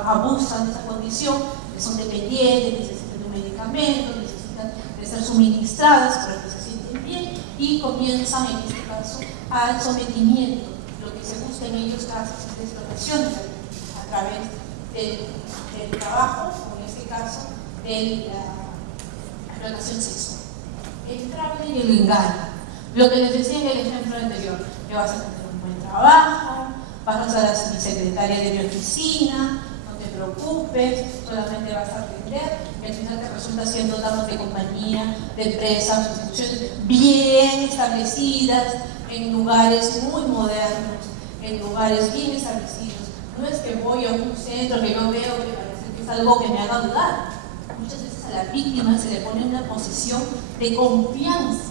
abusan de esa condición, que son dependientes, necesitan de un medicamento, necesitan de ser suministradas para que se sienten bien y comienzan en este caso al sometimiento. Lo que se busca en ellos casos es la explotación a través del trabajo, o en este caso de la explotación sexual. El fraude y el engaño. Lo que les decía en el ejemplo anterior, que vas a tener un buen trabajo, vas a ser mi secretaria de mi oficina, no te preocupes, solamente vas a atender, y al final te resulta siendo damas de compañía, de empresas, instituciones bien establecidas, en lugares muy modernos, en lugares bien establecidos. No es que voy a un centro que yo veo que parece que es algo que me haga dudar. Muchas veces a la víctima se le pone en una posición de confianza,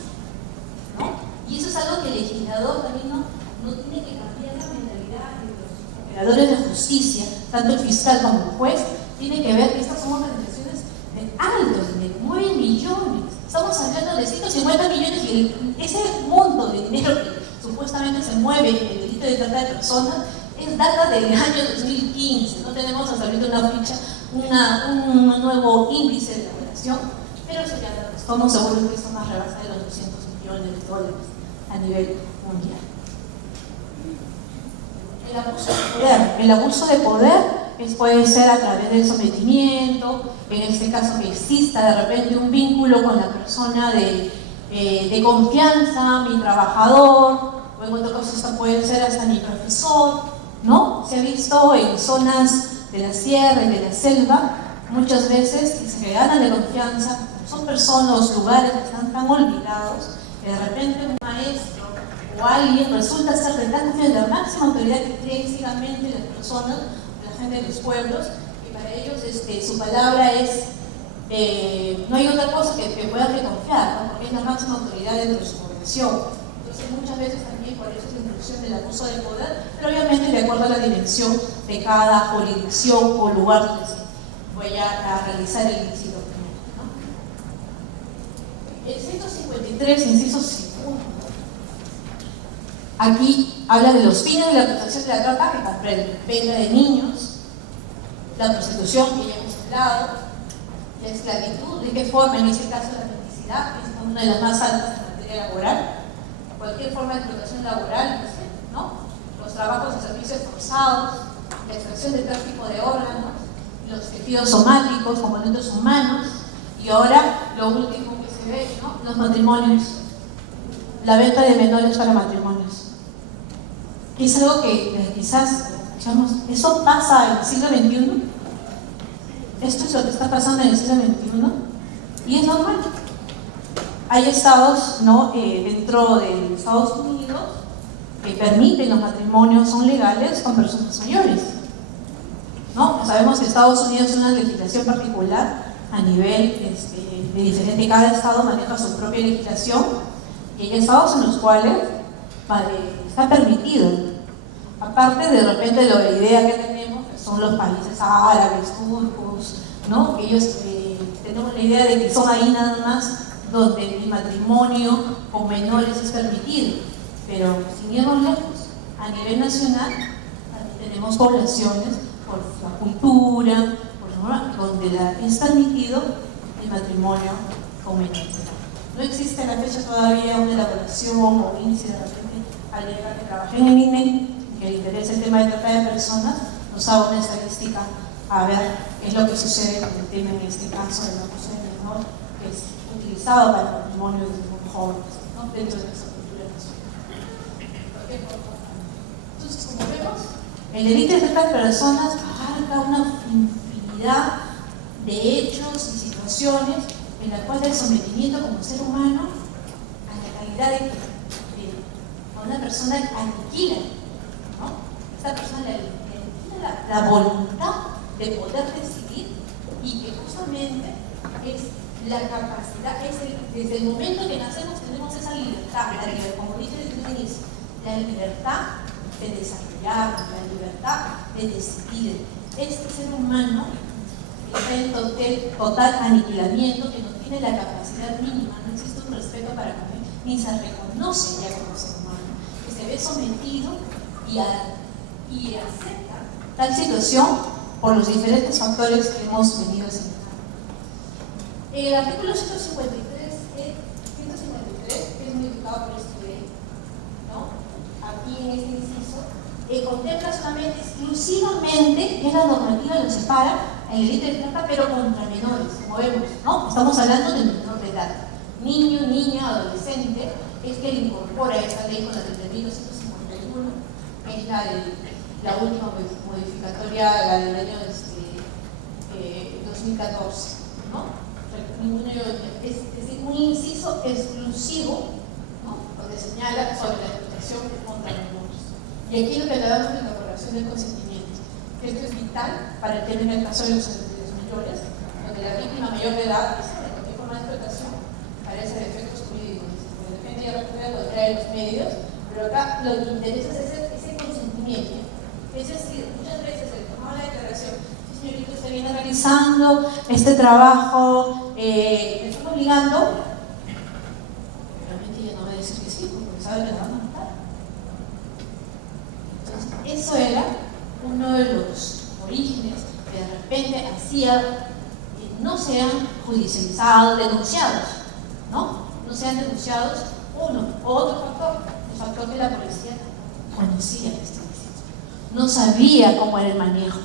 ¿no? Y eso es algo que el legislador también no tiene que cambiar la mentalidad de los operadores de justicia, tanto el fiscal como el juez, tiene que ver que estas son organizaciones de altos, de 9 millones. Estamos hablando de 150 millones y ese monto de dinero que supuestamente se mueve en el delito de trata de personas es data del año 2015. No tenemos hasta ahorita una ficha, un nuevo índice de elaboración, pero eso ya estamos seguros que esto más rebasa de los 200 millones de dólares a nivel mundial. El abuso de poder puede ser a través del sometimiento, en este caso que exista de repente un vínculo con la persona de confianza, mi trabajador, o en otro caso esto puede ser hasta mi profesor, ¿no? Se ha visto en zonas de la sierra y de la selva, muchas veces que se ganan de confianza, son personas, lugares que están tan olvidados, que de repente un maestro o alguien resulta ser de tan confianza, la máxima autoridad que cree ciegamente las personas, la gente de los pueblos, y para ellos su palabra es, no hay otra cosa que puedan confiar, ¿no? Porque es la máxima autoridad dentro de su población. Entonces muchas veces también por eso es la introducción del abuso de poder, pero obviamente de acuerdo a la dimensión de cada jurisdicción o lugar donde se vaya a realizar el ilícito penal, ¿no? El 153, inciso 2. Aquí habla de los fines de la protección de la trata, que comprende venta de niños, la prostitución, que ya hemos hablado, la esclavitud, de qué forma, en este caso la mendicidad, que es una de las más altas en materia laboral, cualquier forma de explotación laboral, ¿no? Los trabajos de servicios forzados, la extracción de tráfico de órganos, los tejidos somáticos, componentes humanos, y ahora lo último que se ve, ¿no? Los matrimonios, la venta de menores para matrimonios. Que es algo que quizás, digamos, ¿eso pasa en el siglo XXI? ¿Esto es lo que está pasando en el siglo XXI? Y es normal. Hay estados, ¿no? Dentro de Estados Unidos que permiten los matrimonios, son legales con personas mayores, ¿no? Sabemos que Estados Unidos es una legislación particular a nivel de diferente, cada estado maneja su propia legislación y hay estados en los cuales está permitido. Aparte de repente de la idea que tenemos, que son los países árabes, turcos, ¿no? Que ellos tenemos la idea de que son ahí nada más donde el matrimonio con menores es permitido. Pero sin irnos lejos, a nivel nacional tenemos poblaciones por la cultura, donde es permitido el matrimonio con menores. No existe a la fecha todavía una elaboración o un índice de repente. Alguien que trabaje en el INE, que le interese el tema de trata de personas, nos haga una estadística a ver qué es lo que sucede con el tema en este caso del abuso de menor, que es utilizado para el matrimonio de muy jóvenes, ¿no? Dentro de nuestra cultura nacional. Entonces, como vemos, el delito de trata de personas abarca una infinidad de hechos y situaciones en la cual el sometimiento como ser humano a la calidad de una persona aniquila, ¿no? Esta persona le aniquila la voluntad de poder decidir y que justamente es la capacidad, desde el momento que nacemos tenemos esa libertad, como dice desde el inicio, la libertad de desarrollar, la libertad de decidir. Este ser humano está en total aniquilamiento, que no tiene la capacidad mínima, no existe un respeto para comer, ni se reconoce ya como ser humano, que se ve sometido y acepta tal situación por los diferentes factores que hemos venido señalando. El artículo 153 es modificado por esta ley, ¿no? Aquí en este inciso, contempla solamente, exclusivamente, que la normativa lo separa en el delito de trata, pero contra menores, como vemos, ¿no? Estamos hablando de menor de edad. Niño, niña, adolescente, es que incorpora esta ley con la de 3251, que es la última modificatoria, la del año 2014, ¿no? Es un inciso exclusivo, ¿no? Donde señala sobre la protección contra menores. Y aquí lo que le damos es la incorporación del consentimiento. Esto es vital para el tema en el caso de los mayores, donde la víctima mayor de edad dice de cualquier forma de explotación carece de efectos jurídicos. De repente ya recurre a cualquiera de los medios, pero acá lo que interesa es ese consentimiento. Es decir, muchas veces el tomar la declaración, sí, señorita, usted viene realizando este trabajo, me están obligando, realmente ella no va a decir que sí, porque sabe que la van a matar. Entonces, eso era uno de los orígenes que de repente hacía que no sean judicializados, denunciados, ¿no? No sean denunciados, uno. Otro factor, el factor que la policía conocía este ilícito, no sabía cómo era el manejo.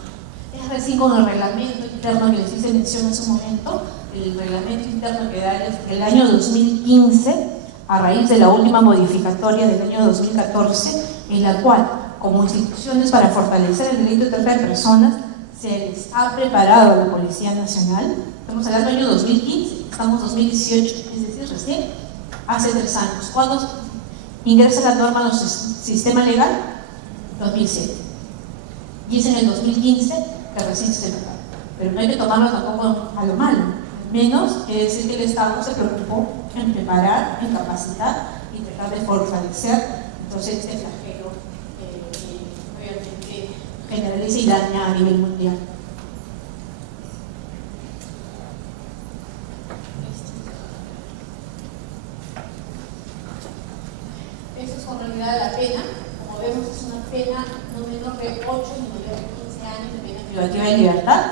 Es recién con el reglamento interno que les hice mención en su momento, el reglamento interno que da el año 2015, a raíz de la última modificatoria del año 2014, en la cual, como instituciones para fortalecer el delito de trata de personas, se les ha preparado a la Policía Nacional. Estamos hablando del año 2015, estamos en 2018, es decir, recién hace 3 años. ¿Cuándo ingresa la norma en nuestro sistema legal? 2007. Y es en el 2015 que recién se prepara. Pero no hay que tomarlo tampoco a lo malo. Menos que decir que el Estado se preocupó en preparar, en capacitar y tratar de fortalecer entonces este flagelo que obviamente generaliza y daña a nivel mundial. Esto es con realidad la pena. Como vemos, es una pena no menor de 8 ni mayor de 15 años de pena privativa de libertad.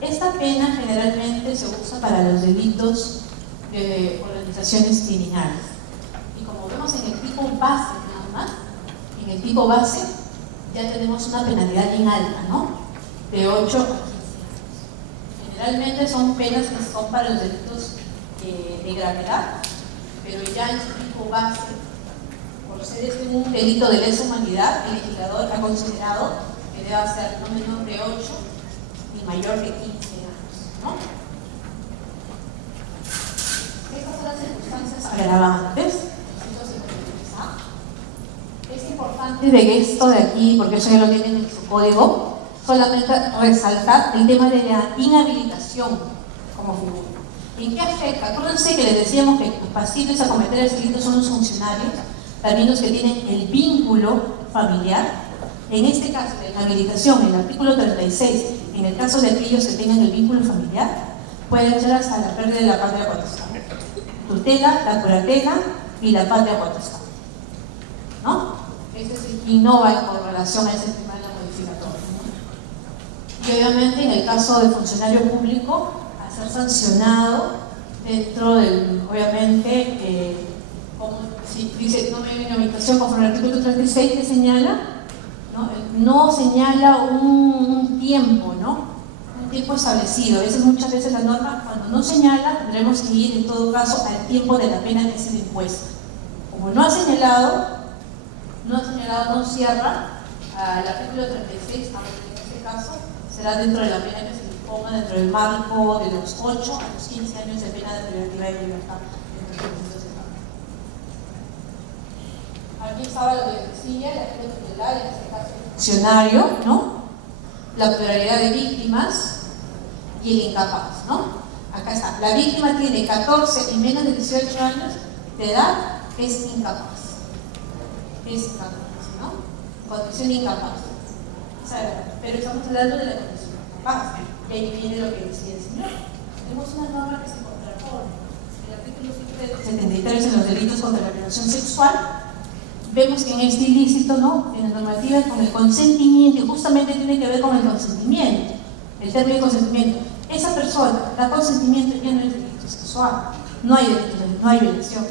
Esta pena generalmente se usa para los delitos de organizaciones criminales. Y como vemos en el tipo base, nada más, en el tipo base ya tenemos una penalidad bien alta, ¿no? De 8 a 15 años. Generalmente son penas que son para los delitos de gravedad, pero ya en su tipo base, por ser este un delito de lesa humanidad, el legislador ha considerado que debe ser no menor de 8 ni mayor de 15 años, ¿no? Estas son las circunstancias agravantes. Es importante de esto de aquí, porque eso ya lo tienen en su código, solamente resaltar el tema de la inhabilitación como figura. ¿En qué afecta? Acuérdense que les decíamos que los pasibles a cometer el delito son los funcionarios, también los que tienen el vínculo familiar. En este caso, de inhabilitación, el artículo 36, en el caso de aquellos que tengan el vínculo familiar, puede ser hasta la pérdida de la patria potestad. Tutela, la curatela y la patria potestad, ¿no? Este es el que innova con relación a ese tema de la modificatoria, ¿no? Y obviamente en el caso del funcionario público, a ser sancionado dentro del, obviamente, como si dice no me hay inhabilitación conforme al artículo 36 que señala, no señala un tiempo, ¿no? Un tiempo establecido. Muchas veces la norma, cuando no señala, tendremos que ir en todo caso al tiempo de la pena que se impuesta. Como no ha señalado, no cierra al artículo 36, aunque en este caso será dentro de la pena que se disponga dentro del marco de los 8 a los 15 años de pena de privativa de libertad. Aquí estaba lo que decía, el agente tutelar, en este caso el funcionario, ¿no? La pluralidad de víctimas y el incapaz, ¿no? Acá está, la víctima tiene 14 y menos de 18 años de edad, es incapaz. Es incapaz, ¿no? Condición incapaz. Pero estamos hablando de la condición incapaz. Y ahí viene lo que decía el señor. Tenemos una norma que se contrapone. El artículo 73 en los delitos contra la violación sexual, vemos que en este ilícito, ¿no?, en la normativa con el consentimiento, y justamente tiene que ver con el consentimiento, el término consentimiento. Esa persona da consentimiento y ya no es delito sexual, no hay delito, no hay violación,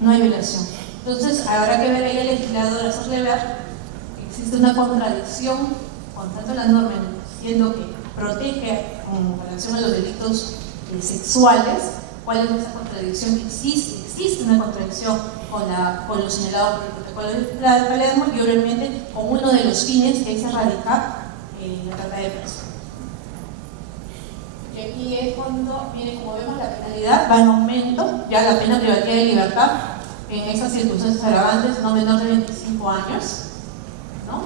no hay violación. Entonces habrá que ver ahí al legislador, hacerle ver que existe una contradicción con tanto la norma diciendo que protege con relación a los delitos sexuales. ¿Cuál es esa contradicción que existe? Existe una contradicción con lo señalado por el protocolo de Palermo y obviamente con uno de los fines que es erradicar la trata de personas. Y aquí es cuando, miren, como vemos, la penalidad va en aumento, ya la pena privativa de libertad en esas circunstancias agravantes no menor de 25 años, ¿no?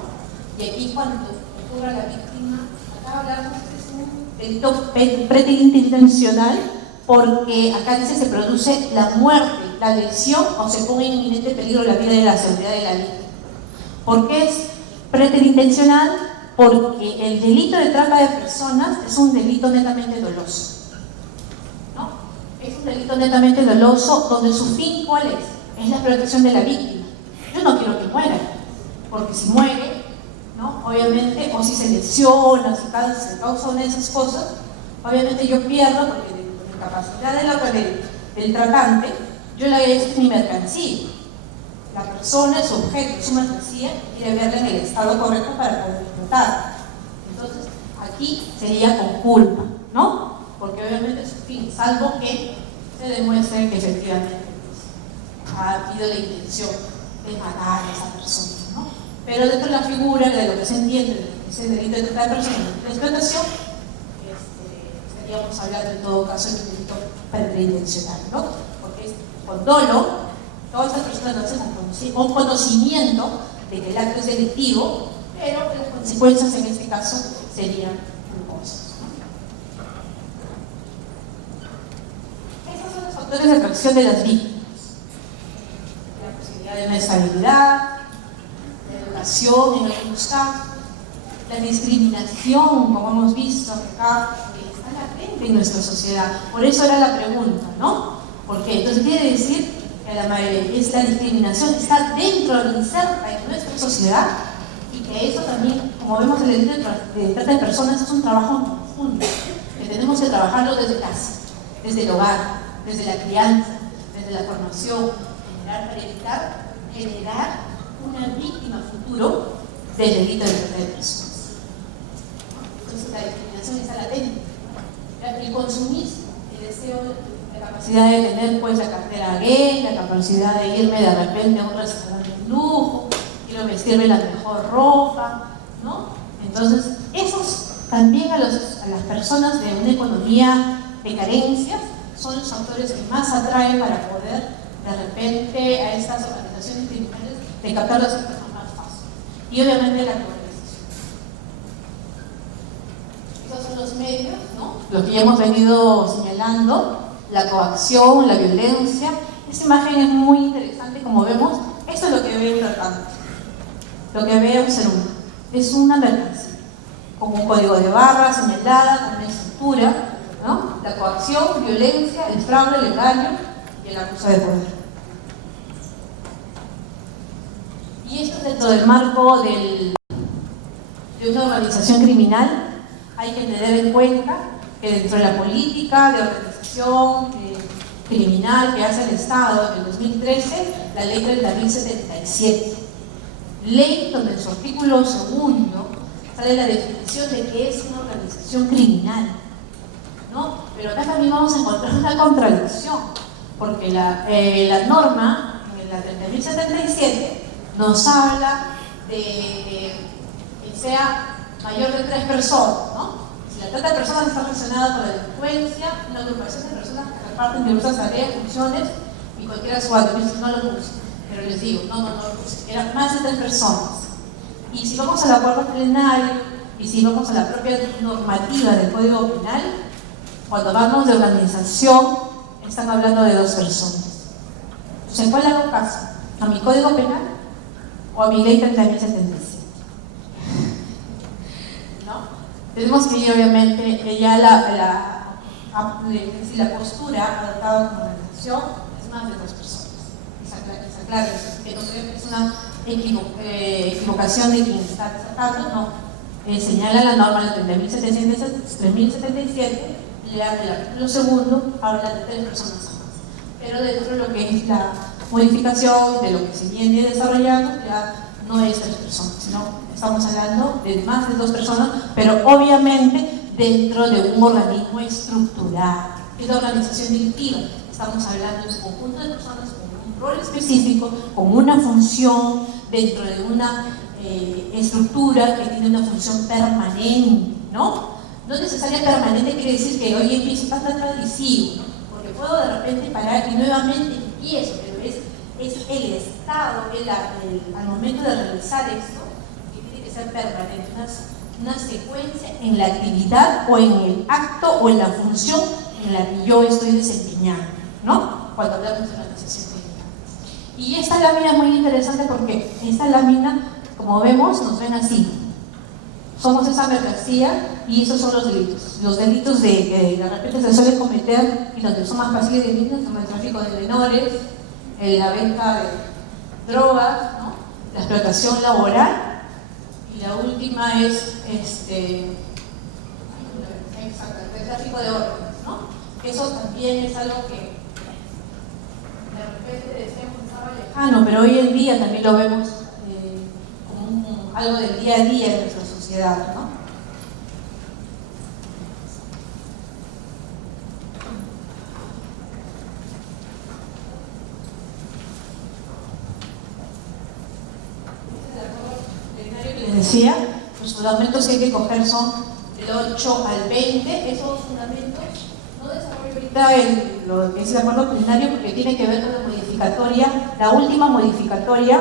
Y aquí cuando ocurra la víctima, acá hablamos que es un delito preterintencional, porque acá dice se produce la muerte, la lesión o se pone en inminente peligro la vida y la seguridad de la víctima. ¿Por qué es preterintencional? Porque el delito de trata de personas es un delito netamente doloso, ¿no? Es un delito netamente doloso donde su fin, ¿cuál es? Es la protección de la víctima. Yo no quiero que muera, porque si muere, ¿no?, obviamente, o si se lesiona, si se causa una de esas cosas, obviamente yo pierdo, porque la capacidad del tratante, yo la he hecho mi mercancía. La persona es su objeto, su mercancía, y quiere verla en el estado correcto para poder explotar. Entonces, aquí sería con culpa, ¿no? Porque obviamente es su fin, salvo que se demuestre que efectivamente ha habido la intención de matar a esa persona, ¿no? Pero dentro de la figura de lo que se entiende, que es el delito de trata de personas, de explotación, estaríamos hablando en todo caso de un delito preterintencional, ¿no? Porque es con dolo. Todas estas personas lo hacen con conocimiento de que el acto es delictivo, pero las consecuencias en este caso serían culposas, ¿no? Esos son los factores de atracción de las víctimas: la posibilidad de una estabilidad, la educación en algunos casos, la discriminación, como hemos visto acá, que está latente en nuestra sociedad. Por eso era la pregunta, ¿no? ¿Por qué? Entonces quiere decir esta discriminación está dentro, inserta en nuestra sociedad, y que eso también, como vemos en el delito de trata de personas, es un trabajo en conjunto, que tenemos que trabajarlo desde casa, desde el hogar, desde la crianza, desde la formación, para evitar generar una víctima futuro del delito de trata de personas. Entonces la discriminación está latente. El consumismo, el deseo, la capacidad de tener pues la cartera gay, la capacidad de irme de repente a un restaurante de lujo, quiero vestirme la mejor ropa, ¿no? Entonces, esos también a las personas de una economía de carencias son los factores que más atraen para poder de repente a estas organizaciones criminales de captar las personas más fácil. Y obviamente la globalización. Esos son los medios, ¿no? Los que ya hemos venido señalando. La coacción, la violencia. Esta imagen es muy interesante, como vemos. Esto es lo que ve un tratante, lo que ve un ser humano. Es una mercancía, con un código de barra señalada, con una estructura, ¿no? La coacción, violencia, el fraude, el engaño y el abuso de poder. Y esto dentro del marco de una organización criminal. Hay que tener en cuenta que dentro de la política de organización criminal que hace el Estado en el 2013, la ley 30.077, ley donde en su artículo 2 sale la definición de qué es una organización criminal, ¿no? Pero acá también vamos a encontrar una contradicción, porque la norma en la 30.077 nos habla de que sea mayor de 3 personas, ¿no? La trata de personas está relacionada con la delincuencia, una agrupación de personas que reparten diversas tareas, funciones y cualquiera de sus actividades. No lo puse, pero les digo, no lo puse. Eran más de 3 personas. Y si vamos al acuerdo plenario y si vamos a la propia normativa del Código Penal, cuando hablamos de organización, están hablando de 2 personas. Entonces, ¿cuál hago caso? ¿A mi Código Penal o a mi ley 30.077? ¿No? tenemos que ir, obviamente, ya la postura adoptada como organización es más de 2 personas. Está claro, que no creo que es una equivocación de quien está tratando, no. Señala la norma, la 30.777, lea el artículo segundo, habla de 3 personas más. Pero dentro de lo que es la modificación, de lo que se viene desarrollando, ya no es 3 personas, sino estamos hablando de más de 2 personas, pero obviamente dentro de un organismo estructurado, que es la organización directiva. Estamos hablando de un conjunto de personas con un rol específico, con una función, dentro de una estructura que tiene una función permanente, ¿no? No necesariamente permanente quiere decir que hoy empiezo tan adhesivo, ¿no? Porque puedo de repente parar y nuevamente empiezo, pero es el estado, al momento de realizar esto, que tiene que ser permanente, una secuencia en la actividad o en el acto o en la función en la que yo estoy desempeñando, ¿no? Cuando hablamos de organización clínica. Y esta lámina es muy interesante porque esta lámina, como vemos, nos ven así. Somos esa mercancía y esos son los delitos. Los delitos de repente se suelen cometer y donde son más fáciles de vivir, como el tráfico de menores, la venta de drogas, ¿no? La explotación laboral. Y la última es el tráfico de órganos, ¿no? Eso también es algo que de repente decíamos estaba lejano, pero hoy en día también lo vemos como algo del día a día en nuestra sociedad, ¿no? Decía, los fundamentos que hay que coger son del 8 al 20, esos fundamentos no desarrollo ahorita lo que es el acuerdo plenario porque tiene que ver con la modificatoria, la última modificatoria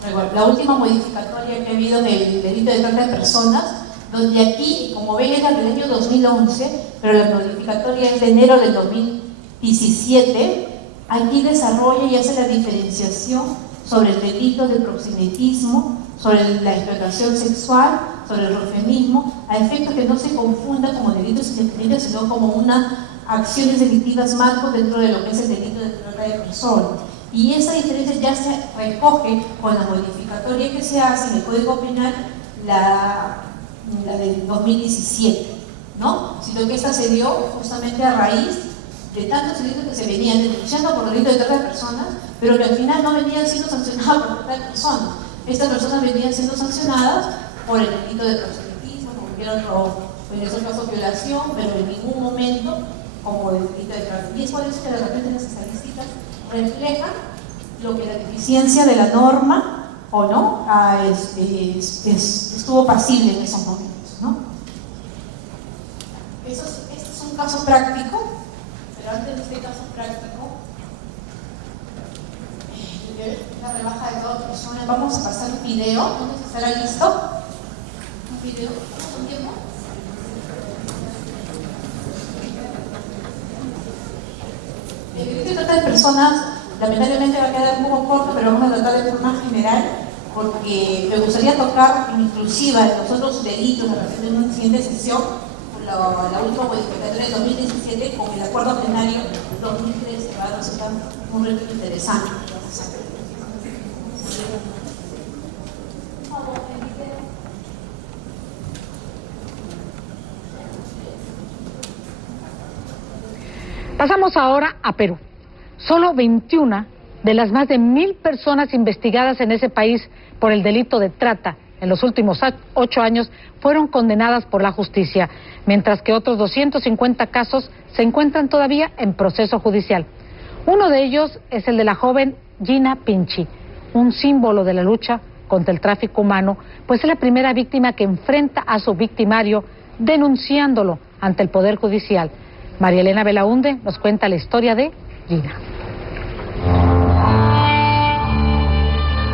que ha habido del delito de trata de personas, donde aquí, como ven, era del año 2011, pero la modificatoria es de enero del 2017, aquí desarrolla y hace la diferenciación sobre el delito de proxenetismo, sobre la explotación sexual, sobre el eufemismo, a efecto que no se confunda como delitos independientes, sino como una acciones delictivas marco dentro de lo que es el delito de trata de personas. Y esa diferencia ya se recoge con la modificatoria que se hace en el Código Penal, la del 2017, ¿no? Sino que esta se dio justamente a raíz de tantos delitos que se venían denunciando por delito de trata de personas, pero que al final no venían siendo sancionados por trata de personas. Estas personas venían siendo sancionadas por el delito de proxenetismo, como cualquier otro, en ese caso violación, pero en ningún momento como delito de trata. Y es por eso que de repente las estadísticas reflejan lo que la deficiencia de la norma o no estuvo pasible en esos momentos, ¿no? Este es un caso práctico, pero antes de este caso práctico, la rebaja de todas personas, vamos a pasar un video, ¿dónde estará listo? Un video, ¿un tiempo? El delito de trata de personas lamentablemente va a quedar un poco corto, pero vamos a tratar de forma general, porque me gustaría tocar inclusive los otros delitos de repente en una siguiente sesión, la última modificatoria del 2017 con el acuerdo plenario 2013, que va a resultar un reto interesante. Pasamos ahora a Perú. Solo 21 de las más de 1000 personas investigadas en ese país por el delito de trata en los últimos 8 años fueron condenadas por la justicia, mientras que otros 250 casos se encuentran todavía en proceso judicial. Uno de ellos es el de la joven Gina Pinchi, un símbolo de la lucha contra el tráfico humano, pues es la primera víctima que enfrenta a su victimario denunciándolo ante el Poder Judicial. María Elena Belaunde nos cuenta la historia de Gina.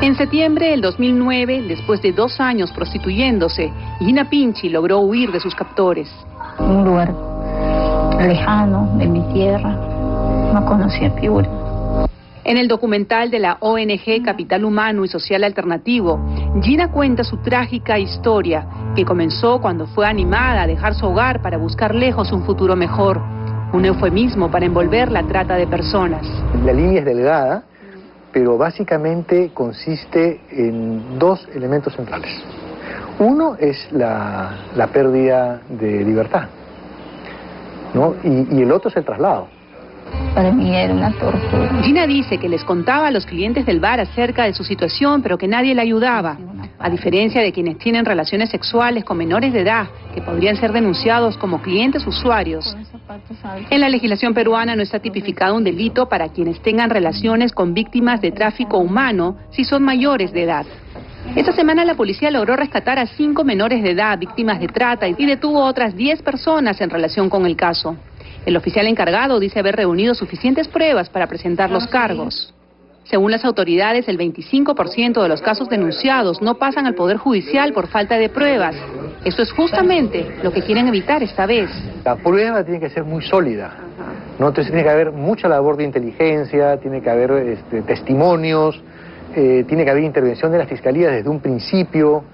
En septiembre del 2009, después de 2 años prostituyéndose, Gina Pinchi logró huir de sus captores. Un lugar lejano de mi tierra, no conocía Piura. En el documental de la ONG Capital Humano y Social Alternativo, Gina cuenta su trágica historia, que comenzó cuando fue animada a dejar su hogar para buscar lejos un futuro mejor. Un eufemismo para envolver la trata de personas. La línea es delgada, pero básicamente consiste en dos elementos centrales. Uno es la pérdida de libertad, ¿no? Y el otro es el traslado. Para mí era una tortura. Gina dice que les contaba a los clientes del bar acerca de su situación, pero que nadie la ayudaba. A diferencia de quienes tienen relaciones sexuales con menores de edad, que podrían ser denunciados como clientes usuarios. En la legislación peruana no está tipificado un delito para quienes tengan relaciones con víctimas de tráfico humano si son mayores de edad. Esta semana la policía logró rescatar a 5 menores de edad víctimas de trata y detuvo a otras 10 personas en relación con el caso. El oficial encargado dice haber reunido suficientes pruebas para presentar los cargos. Según las autoridades, el 25% de los casos denunciados no pasan al Poder Judicial por falta de pruebas. Eso es justamente lo que quieren evitar esta vez. La prueba tiene que ser muy sólida, ¿no? Entonces tiene que haber mucha labor de inteligencia, tiene que haber testimonios, tiene que haber intervención de la Fiscalía desde un principio.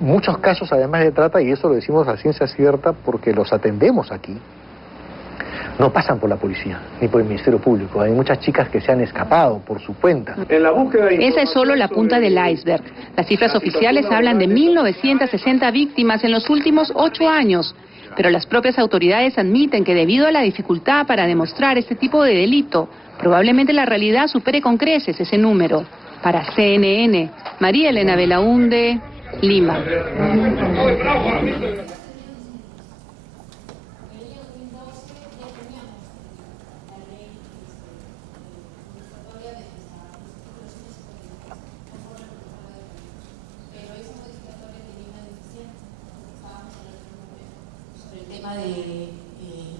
Muchos casos además de trata, y eso lo decimos a ciencia cierta porque los atendemos aquí, no pasan por la policía ni por el Ministerio Público. Hay muchas chicas que se han escapado por su cuenta. Esa es solo la punta del iceberg. Las cifras oficiales hablan de 1.960 víctimas en los últimos 8 años. Pero las propias autoridades admiten que debido a la dificultad para demostrar este tipo de delito, probablemente la realidad supere con creces ese número. Para CNN, María Elena Belaunde, Lima.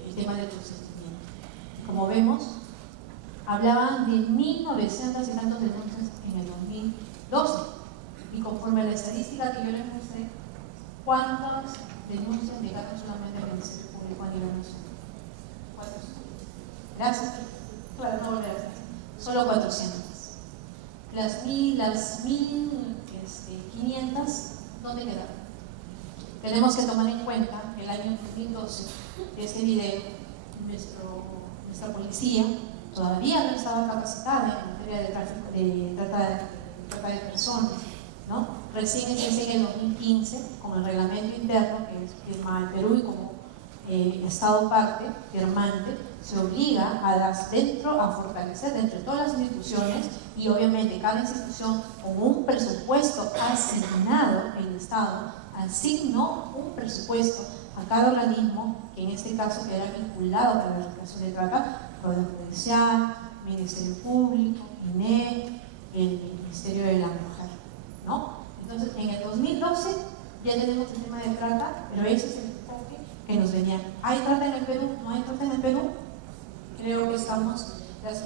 El tema del consentimiento. Como vemos, hablaban de 1.900 y tantos denuncias en el 2012. Y conforme a la estadística que yo les mostré, ¿cuántas denuncias llegaron solamente al Ministerio Público a nivel nacional? 400. Gracias. Claro, no gracias. Solo 400. Las 1.500, ¿dónde quedaron? Tenemos que tomar en cuenta que el año 2012, de este video, nuestra policía todavía no estaba capacitada en materia de tráfico, de trata de personas, ¿no? Recién en el 2015, con el reglamento interno que firma el Perú y como Estado parte, firmante, se obliga a fortalecer entre todas las instituciones y obviamente cada institución con un presupuesto asignado, el Estado asignó un presupuesto a cada organismo, que en este caso queda vinculado para la recuperación de trata, Poder Judicial, Ministerio Público, INE, el Ministerio de la Mujer, ¿no? Entonces, en el 2012 ya tenemos el tema de trata, pero ese es el enfoque que nos venía. ¿Hay trata en el Perú? ¿No hay trata en el Perú? Creo que las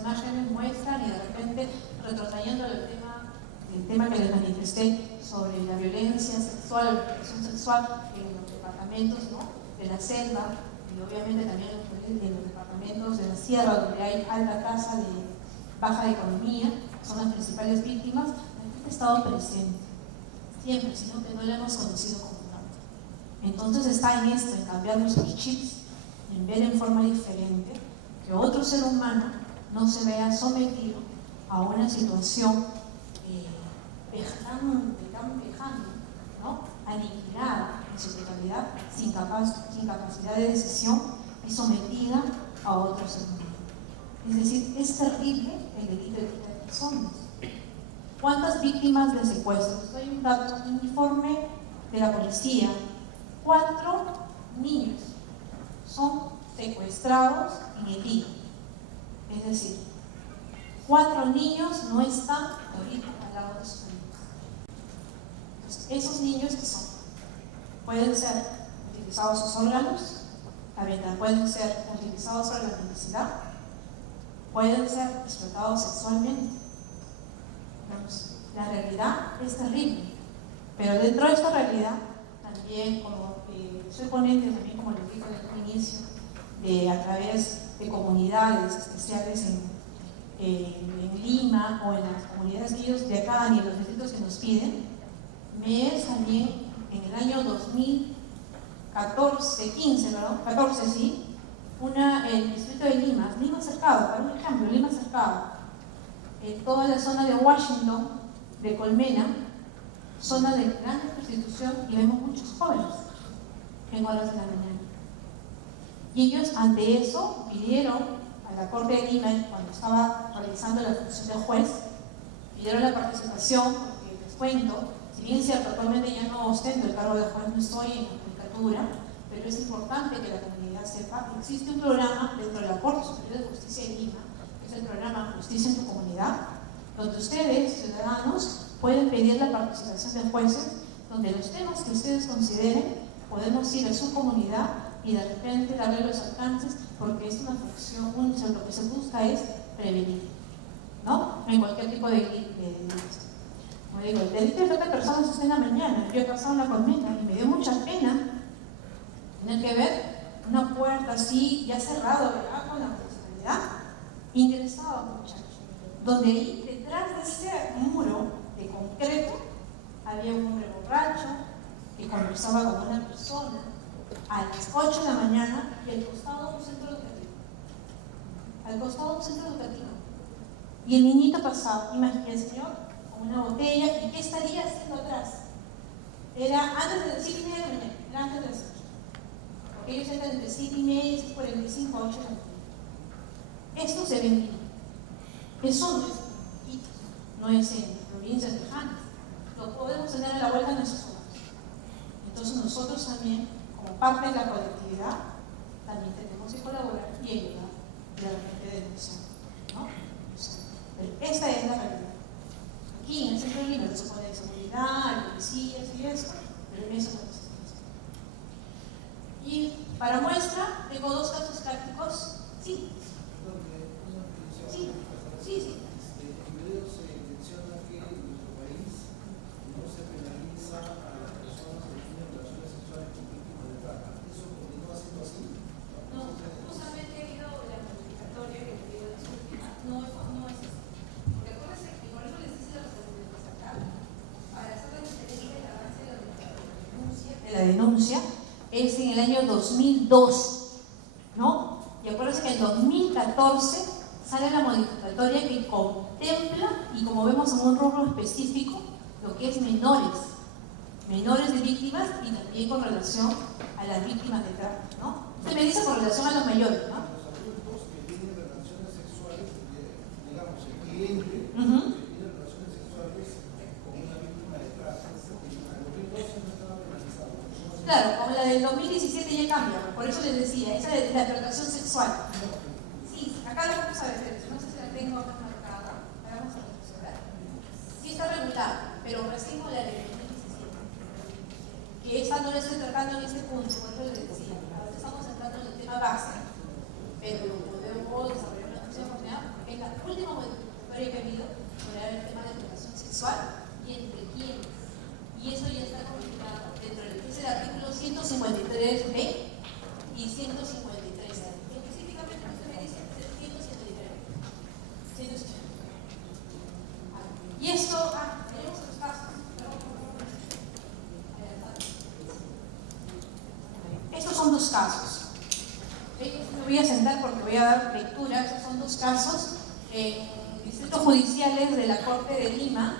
imágenes muestran y de repente retrotrayendo el tema que les manifesté sobre la violencia sexual, la represión sexual en los departamentos, ¿no?, de la selva y obviamente también en los departamentos de la sierra, donde hay alta tasa de baja economía, son las principales víctimas. Ha estado presente siempre, sino que no lo hemos conocido como tal. Entonces está en esto, en cambiar nuestros chips, en ver en forma diferente que otro ser humano no se vea sometido a una situación vejando, ¿no?, aniquilada en su totalidad, sin capacidad de decisión y sometida a otro ser humano. Es decir, es terrible el delito de trata de personas. ¿Cuántas víctimas de secuestro? Les doy un dato, un informe de la policía. 4 niños son secuestrados en el día. Es decir, 4 niños no están ahorita al lado de sus familias. Esos niños que son, pueden ser utilizados sus órganos, también pueden ser utilizados para la mendicidad, pueden ser explotados sexualmente. Entonces, la realidad es terrible, pero dentro de esta realidad también, como soy ponente también, como les dije en el inicio, a través de comunidades especiales en Lima o en las comunidades que ellos de acá y en los distritos que nos piden, me es también en el año 2014, 14, sí, el distrito de Lima Cercado, para un ejemplo, Lima Cercado, en toda la zona de Washington, de Colmena, zona de gran prostitución, y vemos muchos jóvenes en horas de la mañana. Y ellos ante eso pidieron a la Corte de Lima, cuando estaba realizando la función de juez, pidieron la participación, porque les cuento, si bien es cierto, actualmente ya no ostento el cargo de juez, no estoy en la judicatura, pero es importante que la comunidad sepa que existe un programa dentro de la Corte Superior de Justicia de Lima, que es el programa Justicia en tu Comunidad, donde ustedes, ciudadanos, pueden pedir la participación de jueces, donde los temas que ustedes consideren podemos ir a su comunidad y de repente darle los alcances, porque es una función, lo que se busca es prevenir, ¿no? En cualquier tipo de delito. Como digo, el delito de trata de personas es en la mañana. Yo he pasado en la Colmena y me dio mucha pena tener que ver una puerta así, ya cerrado, ya con la municipalidad, ingresado muchachos, donde ahí detrás de ese muro de concreto había un hombre borracho que conversaba con una persona a las 8 de la mañana y al costado de un centro educativo. Al costado de un centro educativo. Y el niñito pasaba, imagínense, señor, con una botella, ¿y qué estaría haciendo atrás? Era antes de las 7:30 de la mañana, era antes de las 8. Porque ellos entran entre 7:30 y 6:45 a 8 de la mañana. Esto se ve en Lima. Eso no es en Iquitos, no es en provincias lejanas. Lo podemos tener a la vuelta de nuestros hogares. Entonces nosotros también, como parte de la colectividad, también tenemos que colaborar y ayudar y de repente denunciar, ¿no? Pero esta es la realidad. Aquí en el centro de Lima se supone de seguridad, policías y eso, pero en eso no existe. Y para muestra, tengo dos casos prácticos. Sí. Sí. En video se menciona que en nuestro país no se penaliza a las personas que tienen relaciones sexuales con víctimas de trata. ¿Eso continúa siendo así? No, justamente he ido la modificatoria que le dio la última. No es así. Porque acuérdense que por eso les dice a los alumnos acá, para hacer la diferencia del avance de la denuncia, es en el año 2002, ¿no? Y acuérdense que en 2014 sale la modificatoria que contempla, y como vemos en un rubro específico, lo que es menores de víctimas y también con relación a las víctimas de trata, ¿no? Usted me dice con relación a los mayores, ¿no? Los adultos que tienen relaciones sexuales, digamos, el cliente que tiene relaciones sexuales con una víctima de trata, en el 2012 no estaba penalizado. Claro, como la del 2017 ya cambia, por eso les decía, esa de la explotación sexual. Sí, acá lo vamos a ver, no sé si la tengo acá marcada, la vamos a resolver. Sí está regulada, pero recién con la del 2017. Que esta no la estoy tratando en este punto, por eso les decía, ahora estamos entrando en el tema base, pero lo podemos desarrollar en la próxima oportunidad, porque es la última modificatoria que ha habido sobre el tema de explotación sexual y entre quiénes. Y eso ya está comunicado dentro del que es el artículo 153b y 153a. Específicamente usted me dice 153. Y esto, tenemos los casos. Estos son dos casos. Me voy a sentar porque voy a dar lectura. Estos son dos casos en distritos judiciales de la Corte de Lima.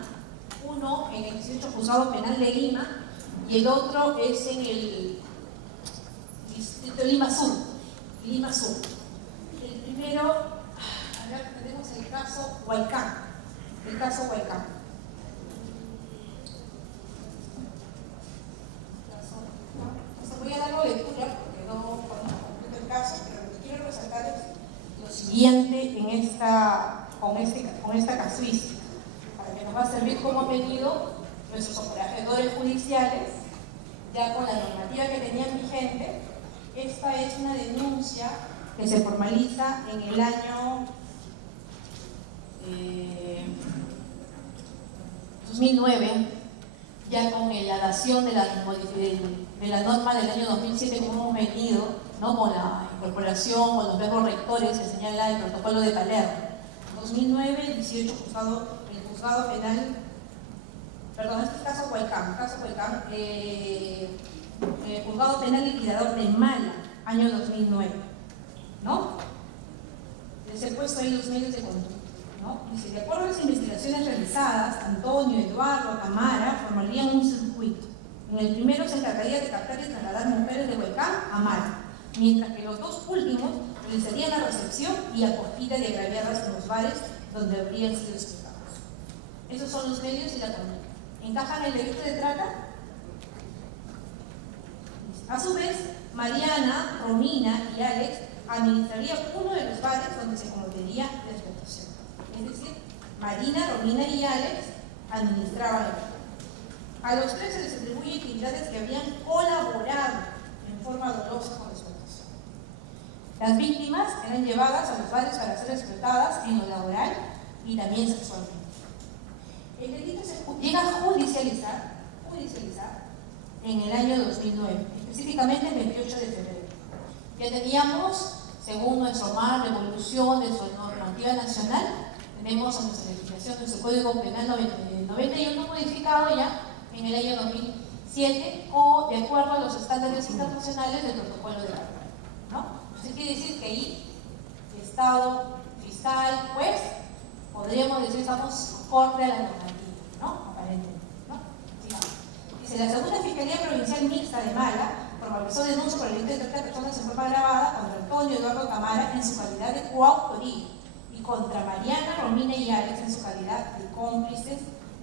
Uno en el Distrito Juzgado Penal de Lima y el otro es en el Distrito Lima Sur. El primero, acá tenemos el caso Huaycán. Voy a darle lectura porque no conozco completo el caso, pero lo que quiero resaltar es lo siguiente con esta casuística. Que nos va a servir como han venido nuestros operadores judiciales, ya con la normativa que tenían vigente. Esta es una denuncia que se formaliza en el año 2009, ya con la dación de la norma del año 2007, como hemos venido, ¿no? Con la incorporación, con los verbos rectores que señala el protocolo de Palermo. 2009, el 18 juzgado penal perdón, este es caso Huaycán, juzgado penal liquidador de Mala, año 2009, ¿no? Les he puesto ahí los medios de conducta, ¿no? Dice, de acuerdo a las investigaciones realizadas, Antonio, Eduardo, Tamara formarían un circuito. En el primero se encargaría de captar y trasladar mujeres de Huaycán a Mala, mientras que los dos últimos realizarían la recepción y acogida de agraviadas en los bares donde habrían sido explotados. Esos son los medios y la conducta. ¿Encajan en el delito de trata? A su vez, Mariana, Romina y Alex administrarían uno de los bares donde se cometería la explotación. Es decir, Marina, Romina y Alex administraban el bar. A los tres se les atribuye actividades que habían colaborado en forma dolosa con la explotación. Las víctimas eran llevadas a los bares para ser explotadas en lo laboral y también sexualmente. El delito se llega a judicializar en el año 2009, específicamente el 28 de febrero. Ya teníamos, según nuestro marco de evolución de nuestra normativa nacional, tenemos en nuestra legislación, nuestro Código Penal 91 modificado ya en el año 2007 o de acuerdo a los estándares internacionales del protocolo de la Paz, ¿no? Eso quiere decir que ahí, Estado, fiscal, juez, podríamos decir que estamos acorde a la normativa, ¿no? Aparentemente, ¿no? Sigamos. Dice, la segunda Fiscalía Provincial Mixta de Mala formalizó denuncia por el delito de trata de personas en forma agravada contra Antonio Eduardo Tamara en su calidad de coautoría y contra Mariana, Romina y Alex en su calidad de cómplices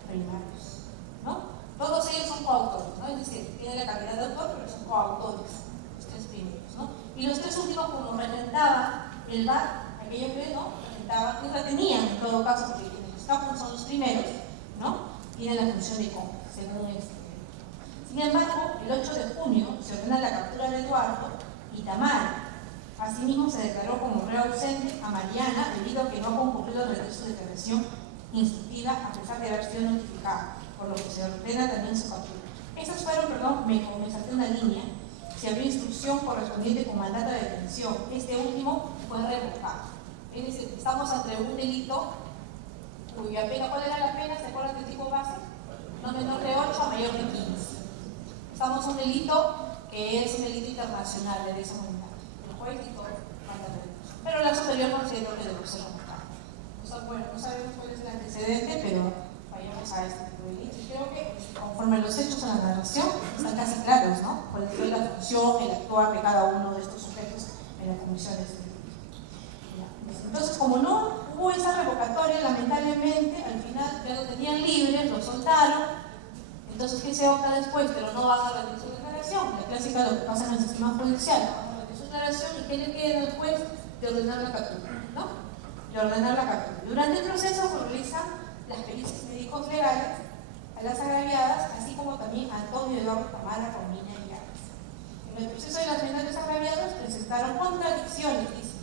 primarios, ¿no? Todos ellos son coautores, ¿no? Es decir, tienen la calidad de autor, pero son coautores, los tres primeros, ¿no? Y los tres últimos, como regentaban el bar, aquellos que no regentaban, que retenían en todo caso, porque quienes escapan son los primeros, ¿no? Tienen la función de cómplice, según este. Sin embargo, el 8 de junio se ordena la captura de Eduardo y Tamara. Asimismo, se declaró como reo ausente a Mariana debido a que no ha concurrido el regreso de declaración instructiva a pesar de haber sido notificada, por lo que se ordena también su captura. Esas fueron, perdón, me salté una línea, se abrió instrucción correspondiente con mandato de detención. Este último fue revocado. Es decir, estamos ante un delito cuya pena, ¿cuál era la pena? ¿Se acuerdan del tipo base? No menor de 8 a mayor de 15. Estamos en un delito que es un delito internacional de lesa humanitaria. El juez y todo manda retención. Pero la superior consideró que debe ser revocado. No sabemos cuál es el antecedente, pero vayamos a este tipo de delito. Y creo que conforme los hechos en la narración están casi claros, ¿no? Cuál fue la función, el actuar de cada uno de estos sujetos en la comisión de este delito. Entonces, como no hubo esa revocatoria, lamentablemente, al final ya lo tenían libres, lo soltaron. Entonces, ¿qué se opta después? Pero no van a rendir su declaración. La clásica de lo que pasa en el sistema judicial. Van a rendir su declaración y ¿qué le queda al juez? De ordenar la captura, ¿no? De ordenar la captura. Durante el proceso se realizan las pericias médicos legales a las agraviadas, así como también a Antonio Eduardo Tamara, Romina y Alex. En el proceso de las menores agraviadas presentaron contradicciones, dice,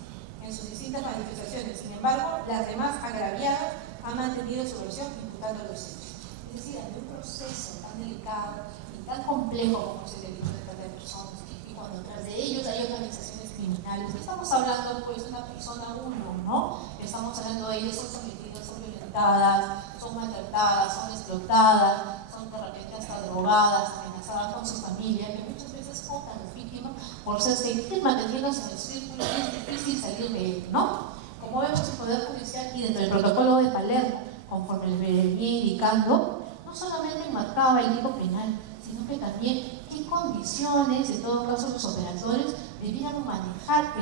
en sus distintas manifestaciones. Sin embargo, las demás agraviadas han mantenido su versión imputando los hechos. Es decir, ante un proceso tan delicado y tan complejo como es el delito de trata de personas, y cuando tras de ellos hay organizaciones criminales, estamos hablando pues de una persona uno, ¿no? Estamos hablando de ellos, son sometidas, son violentadas, son maltratadas, son explotadas, son de repente hasta drogadas, amenazadas con su familia, que muchas veces votan las víctimas por seguir manteniéndose en el círculo y es difícil salir de él, ¿no? Como vemos el Poder Judicial y dentro del protocolo de Palermo, conforme les venía indicando, no solamente enmarcaba el tipo penal, sino que también qué condiciones, en todo caso, los operadores debieran manejar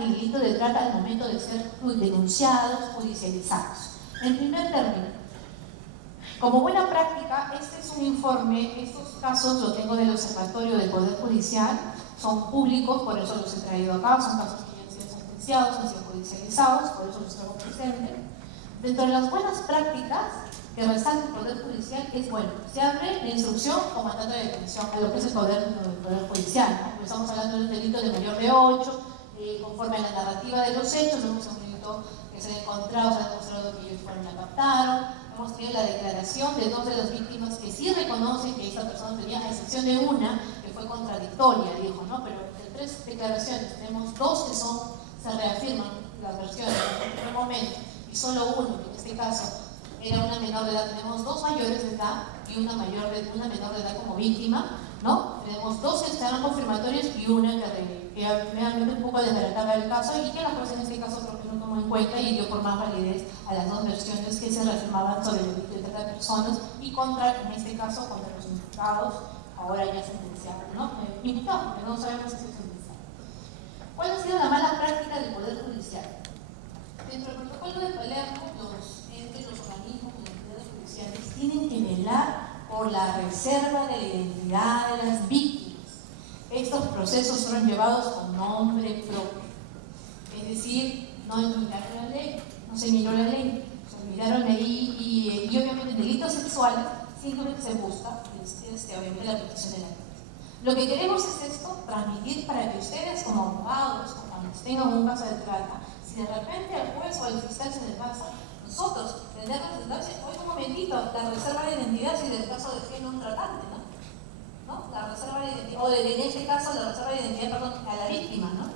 el delito de trata al momento de ser denunciados, judicializados. En primer término, como buena práctica, este es un informe, estos casos los tengo del Observatorio del Poder Judicial, son públicos, por eso los he traído acá, son casos que ya han sido sentenciados, han sido judicializados, por eso los traigo presente. Dentro de las buenas prácticas que resalta el Poder Judicial es, bueno, se abre la instrucción o mandato de detención a lo que es el Poder Judicial, ¿no? Estamos hablando de un delito de mayor de 8, conforme a la narrativa de los hechos, vemos un delito que se ha encontrado, se ha demostrado que ellos fueron la captaron, hemos tenido la declaración de 2 de las víctimas que sí reconocen que esta persona tenía, a excepción de una, que fue contradictoria, dijo, ¿no? Pero de 3 declaraciones tenemos 2 que se reafirman las versiones en el primer momento, y solo uno, que en este caso era una menor de edad. Tenemos 2 mayores de edad y una menor de edad como víctima, ¿no? Tenemos 2 que estaban confirmatorios y una que realmente un poco desbarataba el caso y que la jueza en este caso creo que no tomó en cuenta y dio por más validez a las 2 versiones que se reafirmaban sobre el delito de trata de personas y contra, en este caso, contra los imputados, ahora ya sentenciados, ¿no? Imputados, porque no sabemos si es sentenciado. ¿Cuál ha sido la mala práctica del Poder Judicial? Dentro del protocolo de Palermo, los organismos, las entidades judiciales tienen que velar por la reserva de la identidad de las víctimas. Estos procesos fueron llevados con nombre propio. Es decir, no miraron la ley, no se miró la ley, se olvidaron de ahí y obviamente en delitos sexuales simplemente se busca obviamente la protección de la víctima. Lo que queremos es esto, transmitir para que ustedes como abogados, cuando tengan un caso de trata, si de repente al juez o al fiscal se le pasa, nosotros tendremos que darse, oye, un momentito, la reserva de identidad si del caso de que no un tratante, ¿no? La reserva de identidad, o en este caso la reserva de identidad, perdón, a la víctima, ¿no?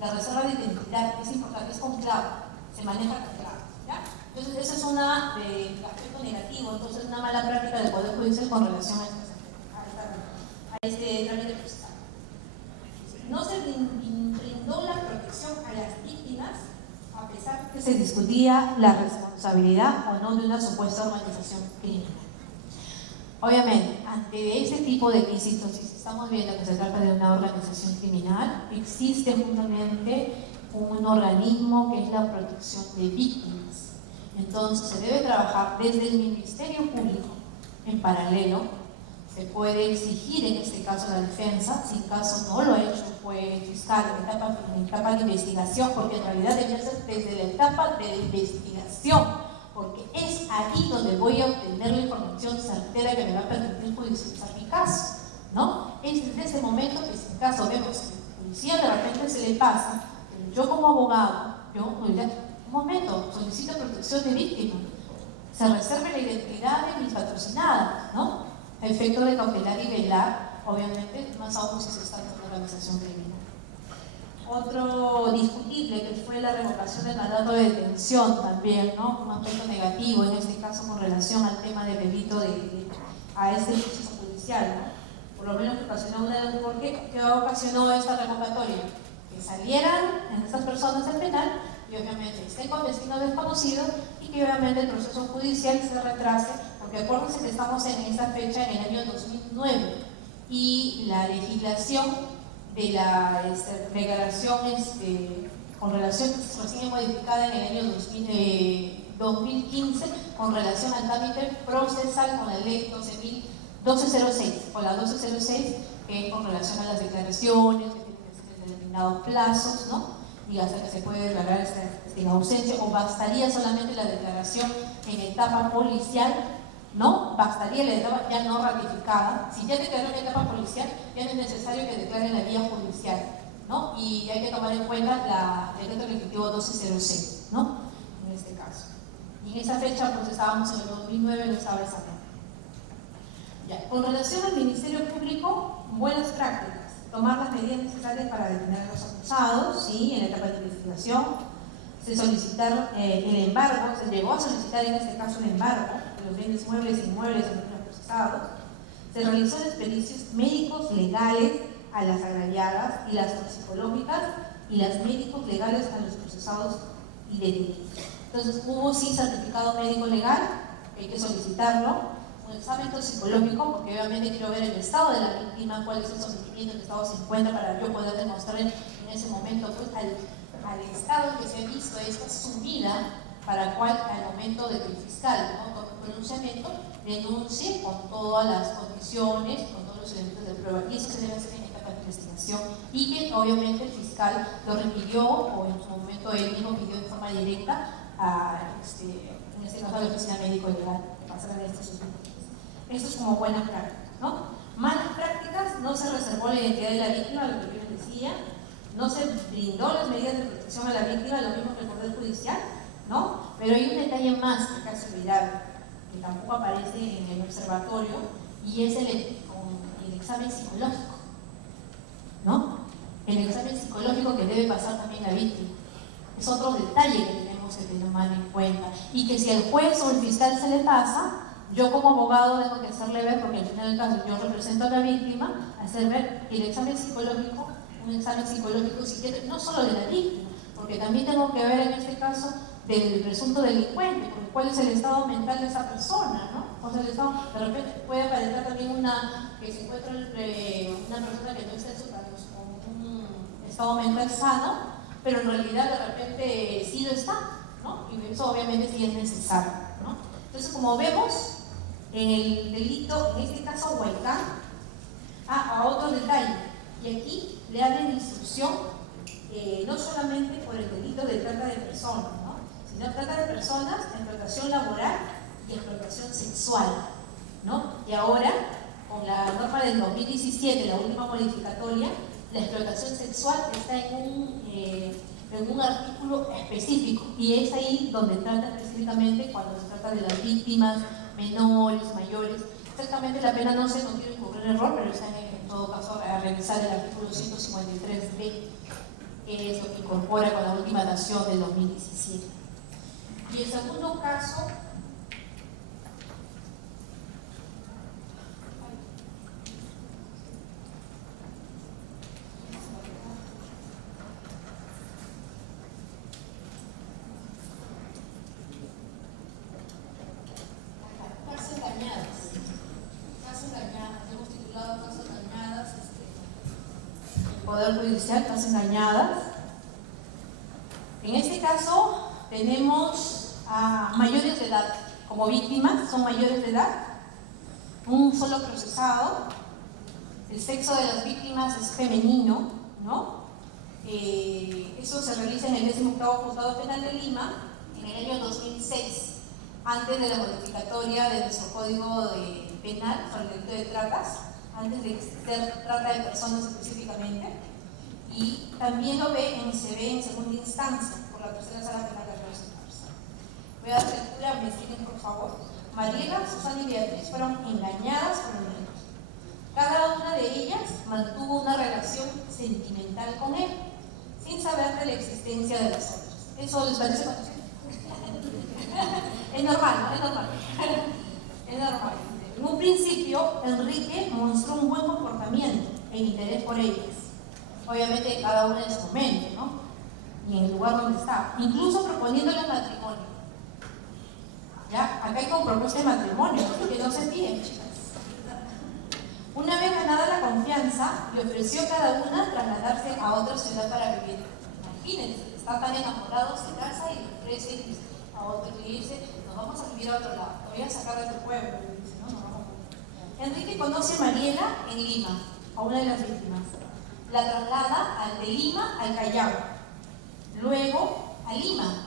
La reserva de identidad es importante, es con clave, se maneja con clave, ¿ya? Entonces, ese es un aspecto negativo, entonces una mala práctica del Poder Judicial con relación a este trámite procesal. No se brindó la protección a las víctimas a pesar de que se discutía la responsabilidad o no de una supuesta organización criminal. Obviamente, ante este tipo de ilícitos, si estamos viendo que se trata de una organización criminal, existe justamente un organismo que es la protección de víctimas. Entonces, se debe trabajar desde el Ministerio Público en paralelo. Se puede exigir en este caso la defensa, si el caso no lo ha hecho fue el fiscal en etapa de investigación, porque en realidad debe ser desde la etapa de investigación, porque es aquí donde voy a obtener la información certera que me va a permitir judicializar mi caso, ¿no? Es desde ese momento que si en caso vemos que el policía de repente se le pasa, pero yo como abogado, un momento, solicito protección de víctima, se reserve la identidad de mis patrocinadas, ¿no? Efecto de cautelar y velar, obviamente, más aún si se está en una organización criminal. Otro discutible que fue la revocación del mandato de detención también, ¿no? Un aspecto negativo en este caso con relación al tema del delito a este proceso judicial, ¿no? Por lo menos que ocasionó ¿qué ocasionó esta revocatoria? Que salieran en estas personas del penal y obviamente estén con destino desconocido y que obviamente el proceso judicial se retrase, porque acuérdense que estamos en esta fecha en el año 2009 y la legislación de la declaración con relación recién modificada en el año 2015 con relación al trámite procesal con la ley 1206, con la 1206 que es con relación a las declaraciones, que tienen que ser determinados plazos, ¿no? Y hasta que se puede declarar esta ausencia, o bastaría solamente la declaración en etapa policial, ¿no? Bastaría la etapa ya no ratificada. Si ya declaró en etapa policial, ya no es necesario que declare en la vía judicial, ¿no? Y hay que tomar en cuenta el decreto ejecutivo 1206, ¿no? En este caso. Y en esa fecha, pues estábamos en el 2009, no estaba esa ley. Ya. Con relación al Ministerio Público, buenas prácticas. Tomar las medidas necesarias para detener a los acusados, ¿sí? En la etapa de investigación. Se solicitaron el embargo, se llegó a solicitar en este caso el embargo de los bienes muebles e inmuebles de los procesados. Se realizó las pericias médicos legales a las agraviadas y las toxicológicas y las médicos legales a los procesados y detenidos. Entonces hubo sí certificado médico legal, que hay que solicitarlo. Un examen toxicológico, porque obviamente quiero ver el estado de la víctima, cuál es el sometimiento, en qué estado se encuentra, para yo poder demostrar en ese momento pues, al estado en que se ha visto esta sumida, para cual al momento de que el fiscal, ¿no? Con el pronunciamiento, denuncie con todas las condiciones, con todos los elementos de prueba, y eso se debe hacer en etapa de investigación, y que obviamente el fiscal lo requirió, o en su momento él mismo pidió de forma directa en este caso a la oficina médico legal, pasar a estos asuntos. Esto es como buenas prácticas, ¿no? Malas prácticas, no se reservó la identidad de la víctima, lo que yo les decía, no se brindó las medidas de protección a la víctima, lo mismo que el Poder Judicial, ¿no? Pero hay un detalle más que casi olvidaron, que tampoco aparece en el observatorio, y es el examen psicológico, ¿no? El examen psicológico que debe pasar también la víctima. Es otro detalle que tenemos queremos que te tomen en cuenta. Y que si el juez o el fiscal se le pasa, yo como abogado tengo que hacerle ver, porque al final del caso yo represento a la víctima, hacer ver que el examen psicológico, un examen psicológico psiquiátrico, no solo de la víctima, porque también tengo que ver en este caso del presunto delincuente, porque cuál es el estado mental de esa persona, ¿no? O sea, el estado, de repente puede aparentar también que se encuentra una persona que no está en su con un estado mental sano, pero en realidad de repente sí lo está, ¿no? Y eso obviamente sí es necesario, ¿no? Entonces, como vemos, en el delito, en este caso Huaycán, a otro detalle, y aquí le hablan de instrucción no solamente por el delito de trata de personas, ¿no? Sino trata de personas, explotación laboral y explotación sexual, ¿no? Y ahora, con la norma del 2017, la última modificatoria, la explotación sexual está en un artículo específico, y es ahí donde trata específicamente cuando se trata de las víctimas menores, mayores. Exactamente la pena no quiero incurrir en error, pero está en todo caso a revisar el artículo 153b, que es lo que incorpora con la última nación del 2017. Y el segundo caso, hemos titulado Casas Dañadas, el Poder Judicial, Casas Dañadas. En este caso tenemos a mayores de edad como víctimas, son mayores de edad, un solo procesado, el sexo de las víctimas es femenino, ¿no? Eso se realiza en el 18º Juzgado Penal de Lima en el año 2006, antes de la modificatoria de nuestro Código Penal sobre el delito de tratas, antes de ser trata de personas específicamente, y también se ve en segunda instancia por la tercera sala penal de Barcelona. Voy a dar lectura, me siguen por favor. Mariela, Susana y Beatriz fueron engañadas por el niño. Cada una de ellas mantuvo una relación sentimental con él, sin saber de la existencia de las otras. ¿Eso les parece conocido? Es normal, ¿no? Es normal. Es normal. En un principio, Enrique mostró un buen comportamiento e interés por ellas. Obviamente, cada una en su momento, ¿no? Y en el lugar donde está. Incluso proponiéndoles matrimonio. ¿Ya? Acá hay como propuesta de matrimonio, que no se piden, chicas. Una vez ganada la confianza, le ofreció a cada una trasladarse a otra ciudad para vivir. Imagínense, está tan enamorado, se casa y le ofrece a otro y le dice, nos vamos a vivir a otro lado, te voy a sacar de tu pueblo. Y dice, no, no vamos. Enrique conoce a Mariela en Lima, a una de las víctimas. La traslada de Lima al Callao, luego a Lima,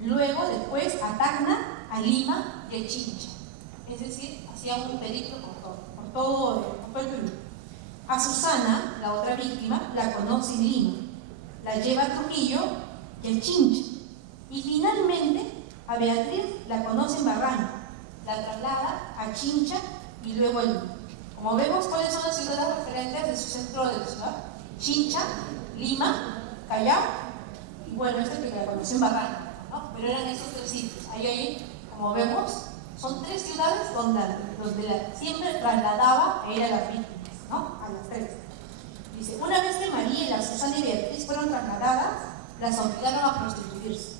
luego después a Tacna, a Lima y a Chincha. Es decir, hacía un periplo por todo el Perú. A Susana, la otra víctima, la conoce en Lima, la lleva a Trujillo y a Chincha. Y finalmente a Beatriz la conoce en Barranco, la traslada a Chincha y luego a Lima. Como vemos, ¿cuáles son las ciudades referentes de su centro de la ciudad? Chincha, Lima, Callao y bueno, que la conoció en Barranco, ¿no? Pero eran esos tres sitios. Ahí, como vemos, son tres ciudades donde siempre trasladaba a ir a las víctimas, ¿no? A las tres. Dice, una vez que Mariela, Susana y Beatriz fueron trasladadas, las obligaron a prostituirse,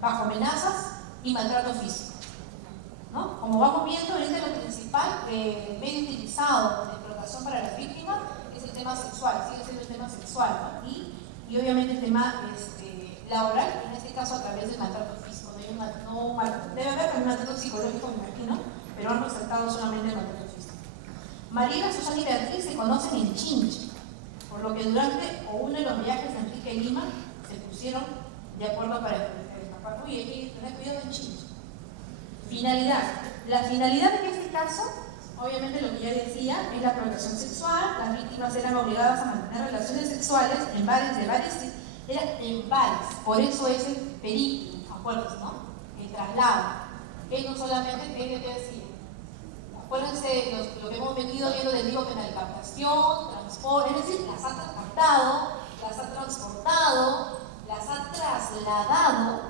bajo amenazas y maltrato físico, ¿no? Como vamos viendo, ahorita lo principal, el medio utilizado de explotación para las víctimas es el tema sexual, sigue siendo el tema sexual, ¿no? Y obviamente el tema laboral, en este caso a través del maltrato físico. Debe haber también maltrato psicológico, me imagino, pero han resaltado solamente el maltrato físico. Mariela, Susana y Beatriz se conocen en Chincha, por lo que durante uno de los viajes de Enrique y Lima se pusieron de acuerdo para escapar. Uy, hay que tener cuidado en Chincha. Finalidad. La finalidad en este caso, obviamente lo que ya decía, es la explotación sexual. Las víctimas eran obligadas a mantener relaciones sexuales en bares de varios, eran en bares, por eso es el periplo, acuérdense, ¿no? El traslado, que no solamente tiene que decir. Acuérdense lo que hemos venido viendo del libro penal, captación, transporte, es decir, las ha transportado, las ha trasladado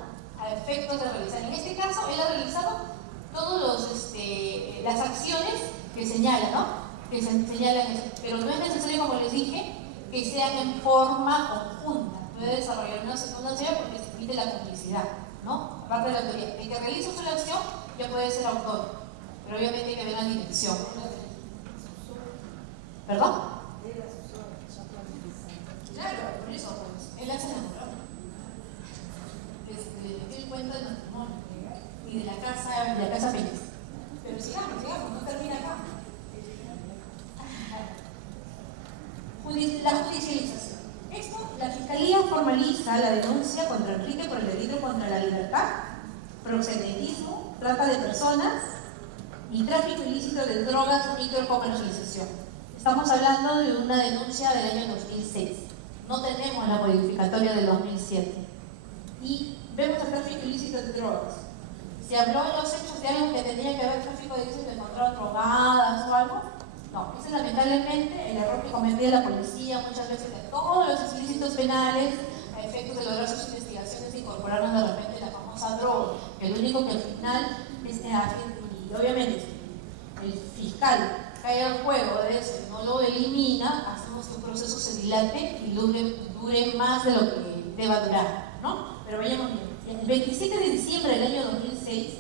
a efectos de realizar. En este caso, él ha realizado todas las acciones que señala, ¿no? Que se señalan eso. Pero no es necesario, como les dije, que sean en forma conjunta. Puede desarrollar una segunda acción porque se permite la complicidad, ¿no? Aparte de la autoría. El que realiza una acción ya puede ser autor, pero obviamente hay que ver la dirección. ¿Perdón? Claro, por eso, pues, él hace enamorado. Le metió el cuento del matrimonio y de la casa Pérez. Pero sigamos, no termina acá. La judicialización. Esto, la Fiscalía formaliza la denuncia contra Enrique por el delito contra la libertad, proxenetismo, trata de personas y tráfico ilícito de drogas y microcomercialización. Estamos hablando de una denuncia del año 2006. No tenemos la modificatoria del 2007. Y vemos el tráfico ilícito de drogas. ¿Se habló en los hechos de algo que tenía que haber tráfico ilícito de encontrar drogadas o algo? No, ese es lamentablemente el error que cometía la policía muchas veces de todos los ilícitos penales a efectos de lograr sus investigaciones e incorporaron de repente la famosa droga, que lo único que al final y obviamente el fiscal cae al juego de eso y no lo elimina, hacemos que un proceso se dilate y dure más de lo que deba durar, ¿no? Pero vayamos bien. El 27 de diciembre del año 2006,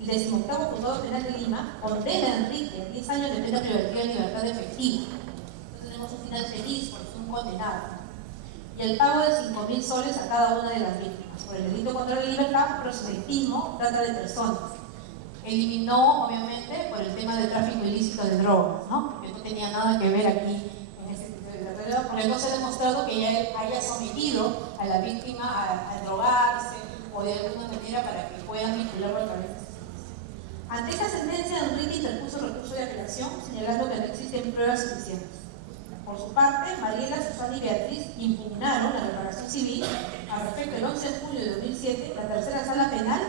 el 18º Juzgado Penal de Lima condena a Enrique a 10 años de pena privativa de libertad efectiva. Entonces tenemos un final feliz porque es un condenado. Y el pago de 5.000 soles a cada una de las víctimas por el delito contra la libertad, proselitismo, trata de personas. Eliminó, obviamente, por el tema del tráfico ilícito de drogas, ¿no? Porque no tenía nada que ver aquí en ese tipo de tratado, porque no se ha demostrado que ella haya sometido a la víctima a drogarse o de alguna manera para que puedan vincularlo a través de esa sentencia. Ante esta sentencia, Enrique interpuso recurso de apelación, señalando que no existen pruebas suficientes. Por su parte, Mariela, Susana y Beatriz impugnaron la reparación civil al respecto. El 11 de julio de 2007, la tercera sala penal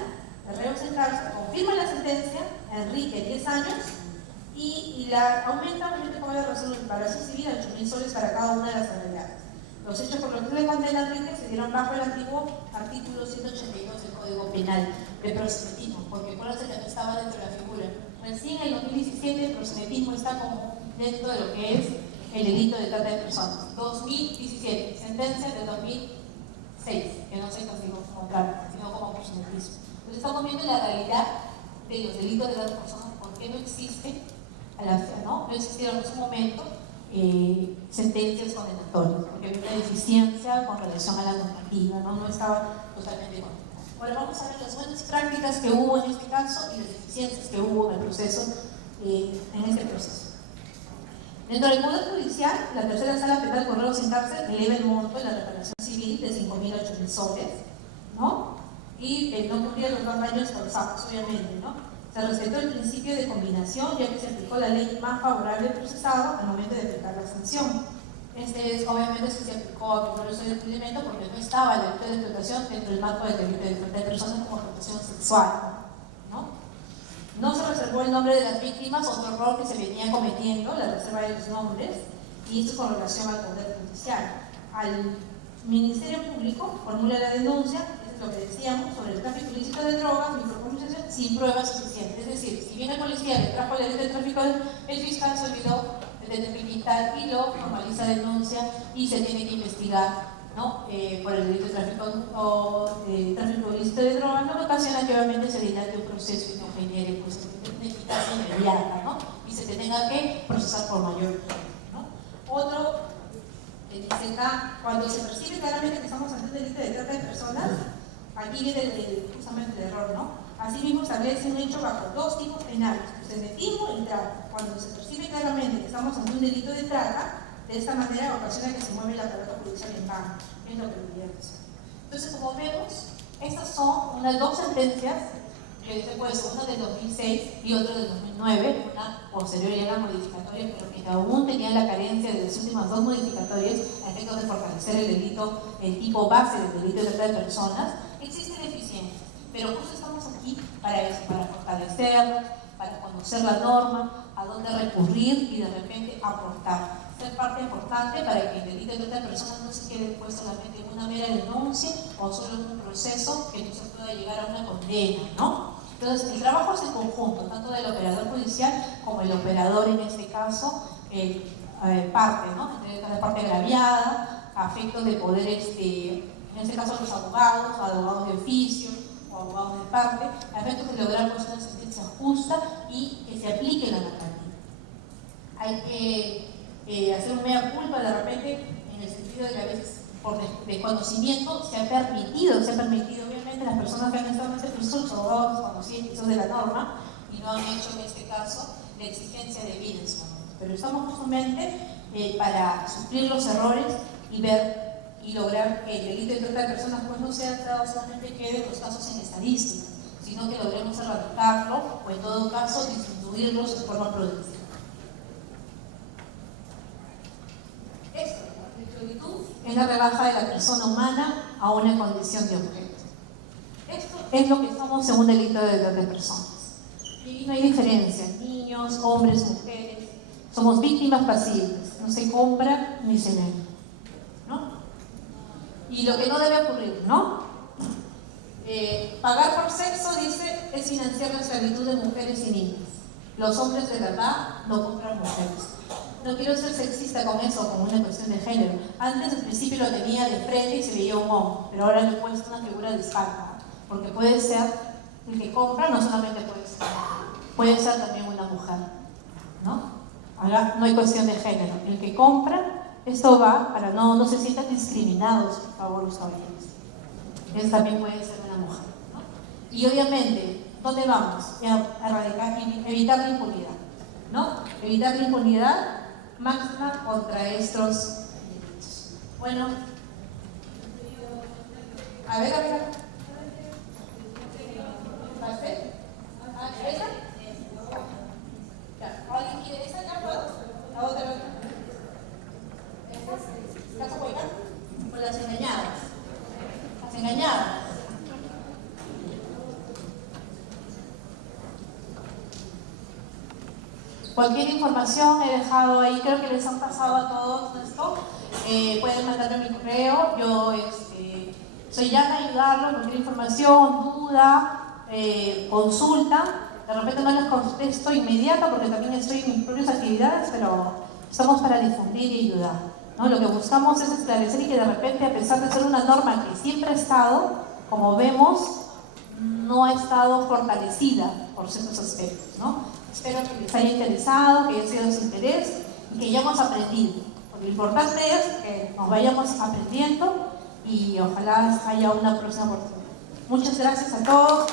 de reos en cárcel confirma la sentencia a Enrique 10 años y la aumenta como de reparación civil a 8.000 soles para cada una de las agregadas. Los hechos por los que se le condena a Enrique se dieron bajo el antiguo artículo 182 del Código Penal de proselitismo, porque acuérdense que no estaba dentro de la figura. Recién en el 2017 el proselitismo está como dentro de lo que es el delito de trata de personas. 2017, sentencia del 2006, que no se castigó como trata, sino como proselitismo. Entonces estamos viendo la realidad de los delitos de trata de personas, por qué no existe, no existieron en su momento sentencias condenatorias, porque había una deficiencia con relación a la normativa, no estaba totalmente condenada. Ahora vamos a ver las buenas prácticas que hubo en este caso y las deficiencias que hubo en el proceso, en este proceso. Dentro del Poder Judicial, la tercera sala penal con reos en cárcel eleva el monto de la reparación civil de 5.000 a 8.000 soles, ¿no? Y no cubría los 2 años causados, obviamente, ¿no? Se respetó el principio de combinación, ya que se aplicó la ley más favorable al procesado al momento de aplicar la sanción. Obviamente se aplicó a por eso del elemento porque no estaba el delito de explotación dentro del marco del delito de trata de personas como explotación sexual, ¿no? No se reservó el nombre de las víctimas, otro error que se venía cometiendo, la reserva de los nombres, y esto con relación al Poder Judicial. Al Ministerio Público formula la denuncia, lo que decíamos, sobre el tráfico ilícito de drogas, microcomercialización, sin pruebas suficientes. Es decir, si bien el policía le trajo la ley de tráfico, el fiscal se olvidó de debilitar y lo formaliza denuncia y se tiene que investigar, ¿no? Por el delito de tráfico ilícito de drogas, lo que ocasiona que obviamente se dilate un proceso y no genere pues, una eficacia inmediata, ¿no? Y se tenga que procesar por mayor tiempo, ¿no? Otro dice acá, cuando se percibe claramente que estamos ante un delito de trata de personas, aquí viene justamente el error, ¿no? Asimismo establece un hecho bajo 2 tipos penales, proselitismo y trata. Cuando se percibe claramente que estamos ante un delito de trata, de esta manera ocasiona que se mueve el aparato judicial en vano, es lo que debería decir. Entonces, como vemos, estas son unas 2 sentencias, que después una del 2006 y otra del 2009, una posterior a la modificatoria, pero que aún tenía la carencia de las últimas 2 modificatorias a efectos de fortalecer el delito, el tipo base del delito de trata de personas. Existen deficiencias, pero justo estamos aquí para eso, para fortalecerla, para conocer la norma, a dónde recurrir y de repente aportar. ser parte importante para que el delito de trata de personas no se quede pues solamente en una mera denuncia o solo en un proceso que no se pueda llegar a una condena, ¿no? Entonces, el trabajo es en conjunto, tanto del operador judicial como el operador, en este caso, parte, ¿no? La parte agraviada, a efectos de poder, en este caso, los abogados de oficio o abogados de parte, a efectos de lograr pues, una sentencia justa y que se aplique la normativa. Hay que hacer un mea culpa de repente, en el sentido de que a veces por desconocimiento se ha permitido, obviamente las personas que han estado en este proceso, los abogados desconocidos de la norma y no han hecho en este caso la exigencia debida en su momento. Pero estamos justamente para suplir los errores y ver y lograr que el delito de trata de personas pues no sea solamente quede los casos en estadística, sino que logremos erradicarlo o en todo caso disminuirlos de forma prudencial. Esto, la esclavitud, es la rebaja de la persona humana a una condición de objeto. Esto es lo que somos según un delito de trata de personas. Y no hay diferencia, niños, hombres, mujeres, somos víctimas pasivas, no se compra ni se vende, ¿no? Y lo que no debe ocurrir, ¿no? Pagar por sexo, dice, es financiar la esclavitud de mujeres y niños. Los hombres de verdad no compran mujeres. No quiero ser sexista con eso, como una cuestión de género. Antes, al principio, lo tenía de frente y se veía un hombre, pero ahora le he puesto una figura de espalda, porque puede ser el que compra, no solamente puede ser también una mujer, ¿no? Ahora no hay cuestión de género. El que compra, esto va para no se sientan discriminados, por favor, los caballeros. Él también puede ser una mujer, ¿no? Y obviamente, ¿dónde vamos? A erradicar, evitar la impunidad, ¿no? Evitar la impunidad máxima contra estos delitos. Bueno, a ver. ¿Pastel? ¿Esa? ¿Alguien quiere esa? ¿Ya puedo? La otra. ¿Caso Huaycán? Con las engañadas. Las engañadas. Cualquier información he dejado ahí, creo que les han pasado a todos esto. Pueden mandarme mi correo. Yo soy llana a ayudarlos. Cualquier información, duda, consulta. De repente no les contesto inmediato porque también estoy en mis propias actividades, pero estamos para difundir y ayudar, ¿no? Lo que buscamos es esclarecer y que de repente, a pesar de ser una norma que siempre ha estado, como vemos, no ha estado fortalecida por ciertos aspectos, ¿no? Espero que les haya interesado, que haya sido de su interés y que hayamos aprendido. Porque lo importante es que nos vayamos aprendiendo y ojalá haya una próxima oportunidad. Muchas gracias a todos.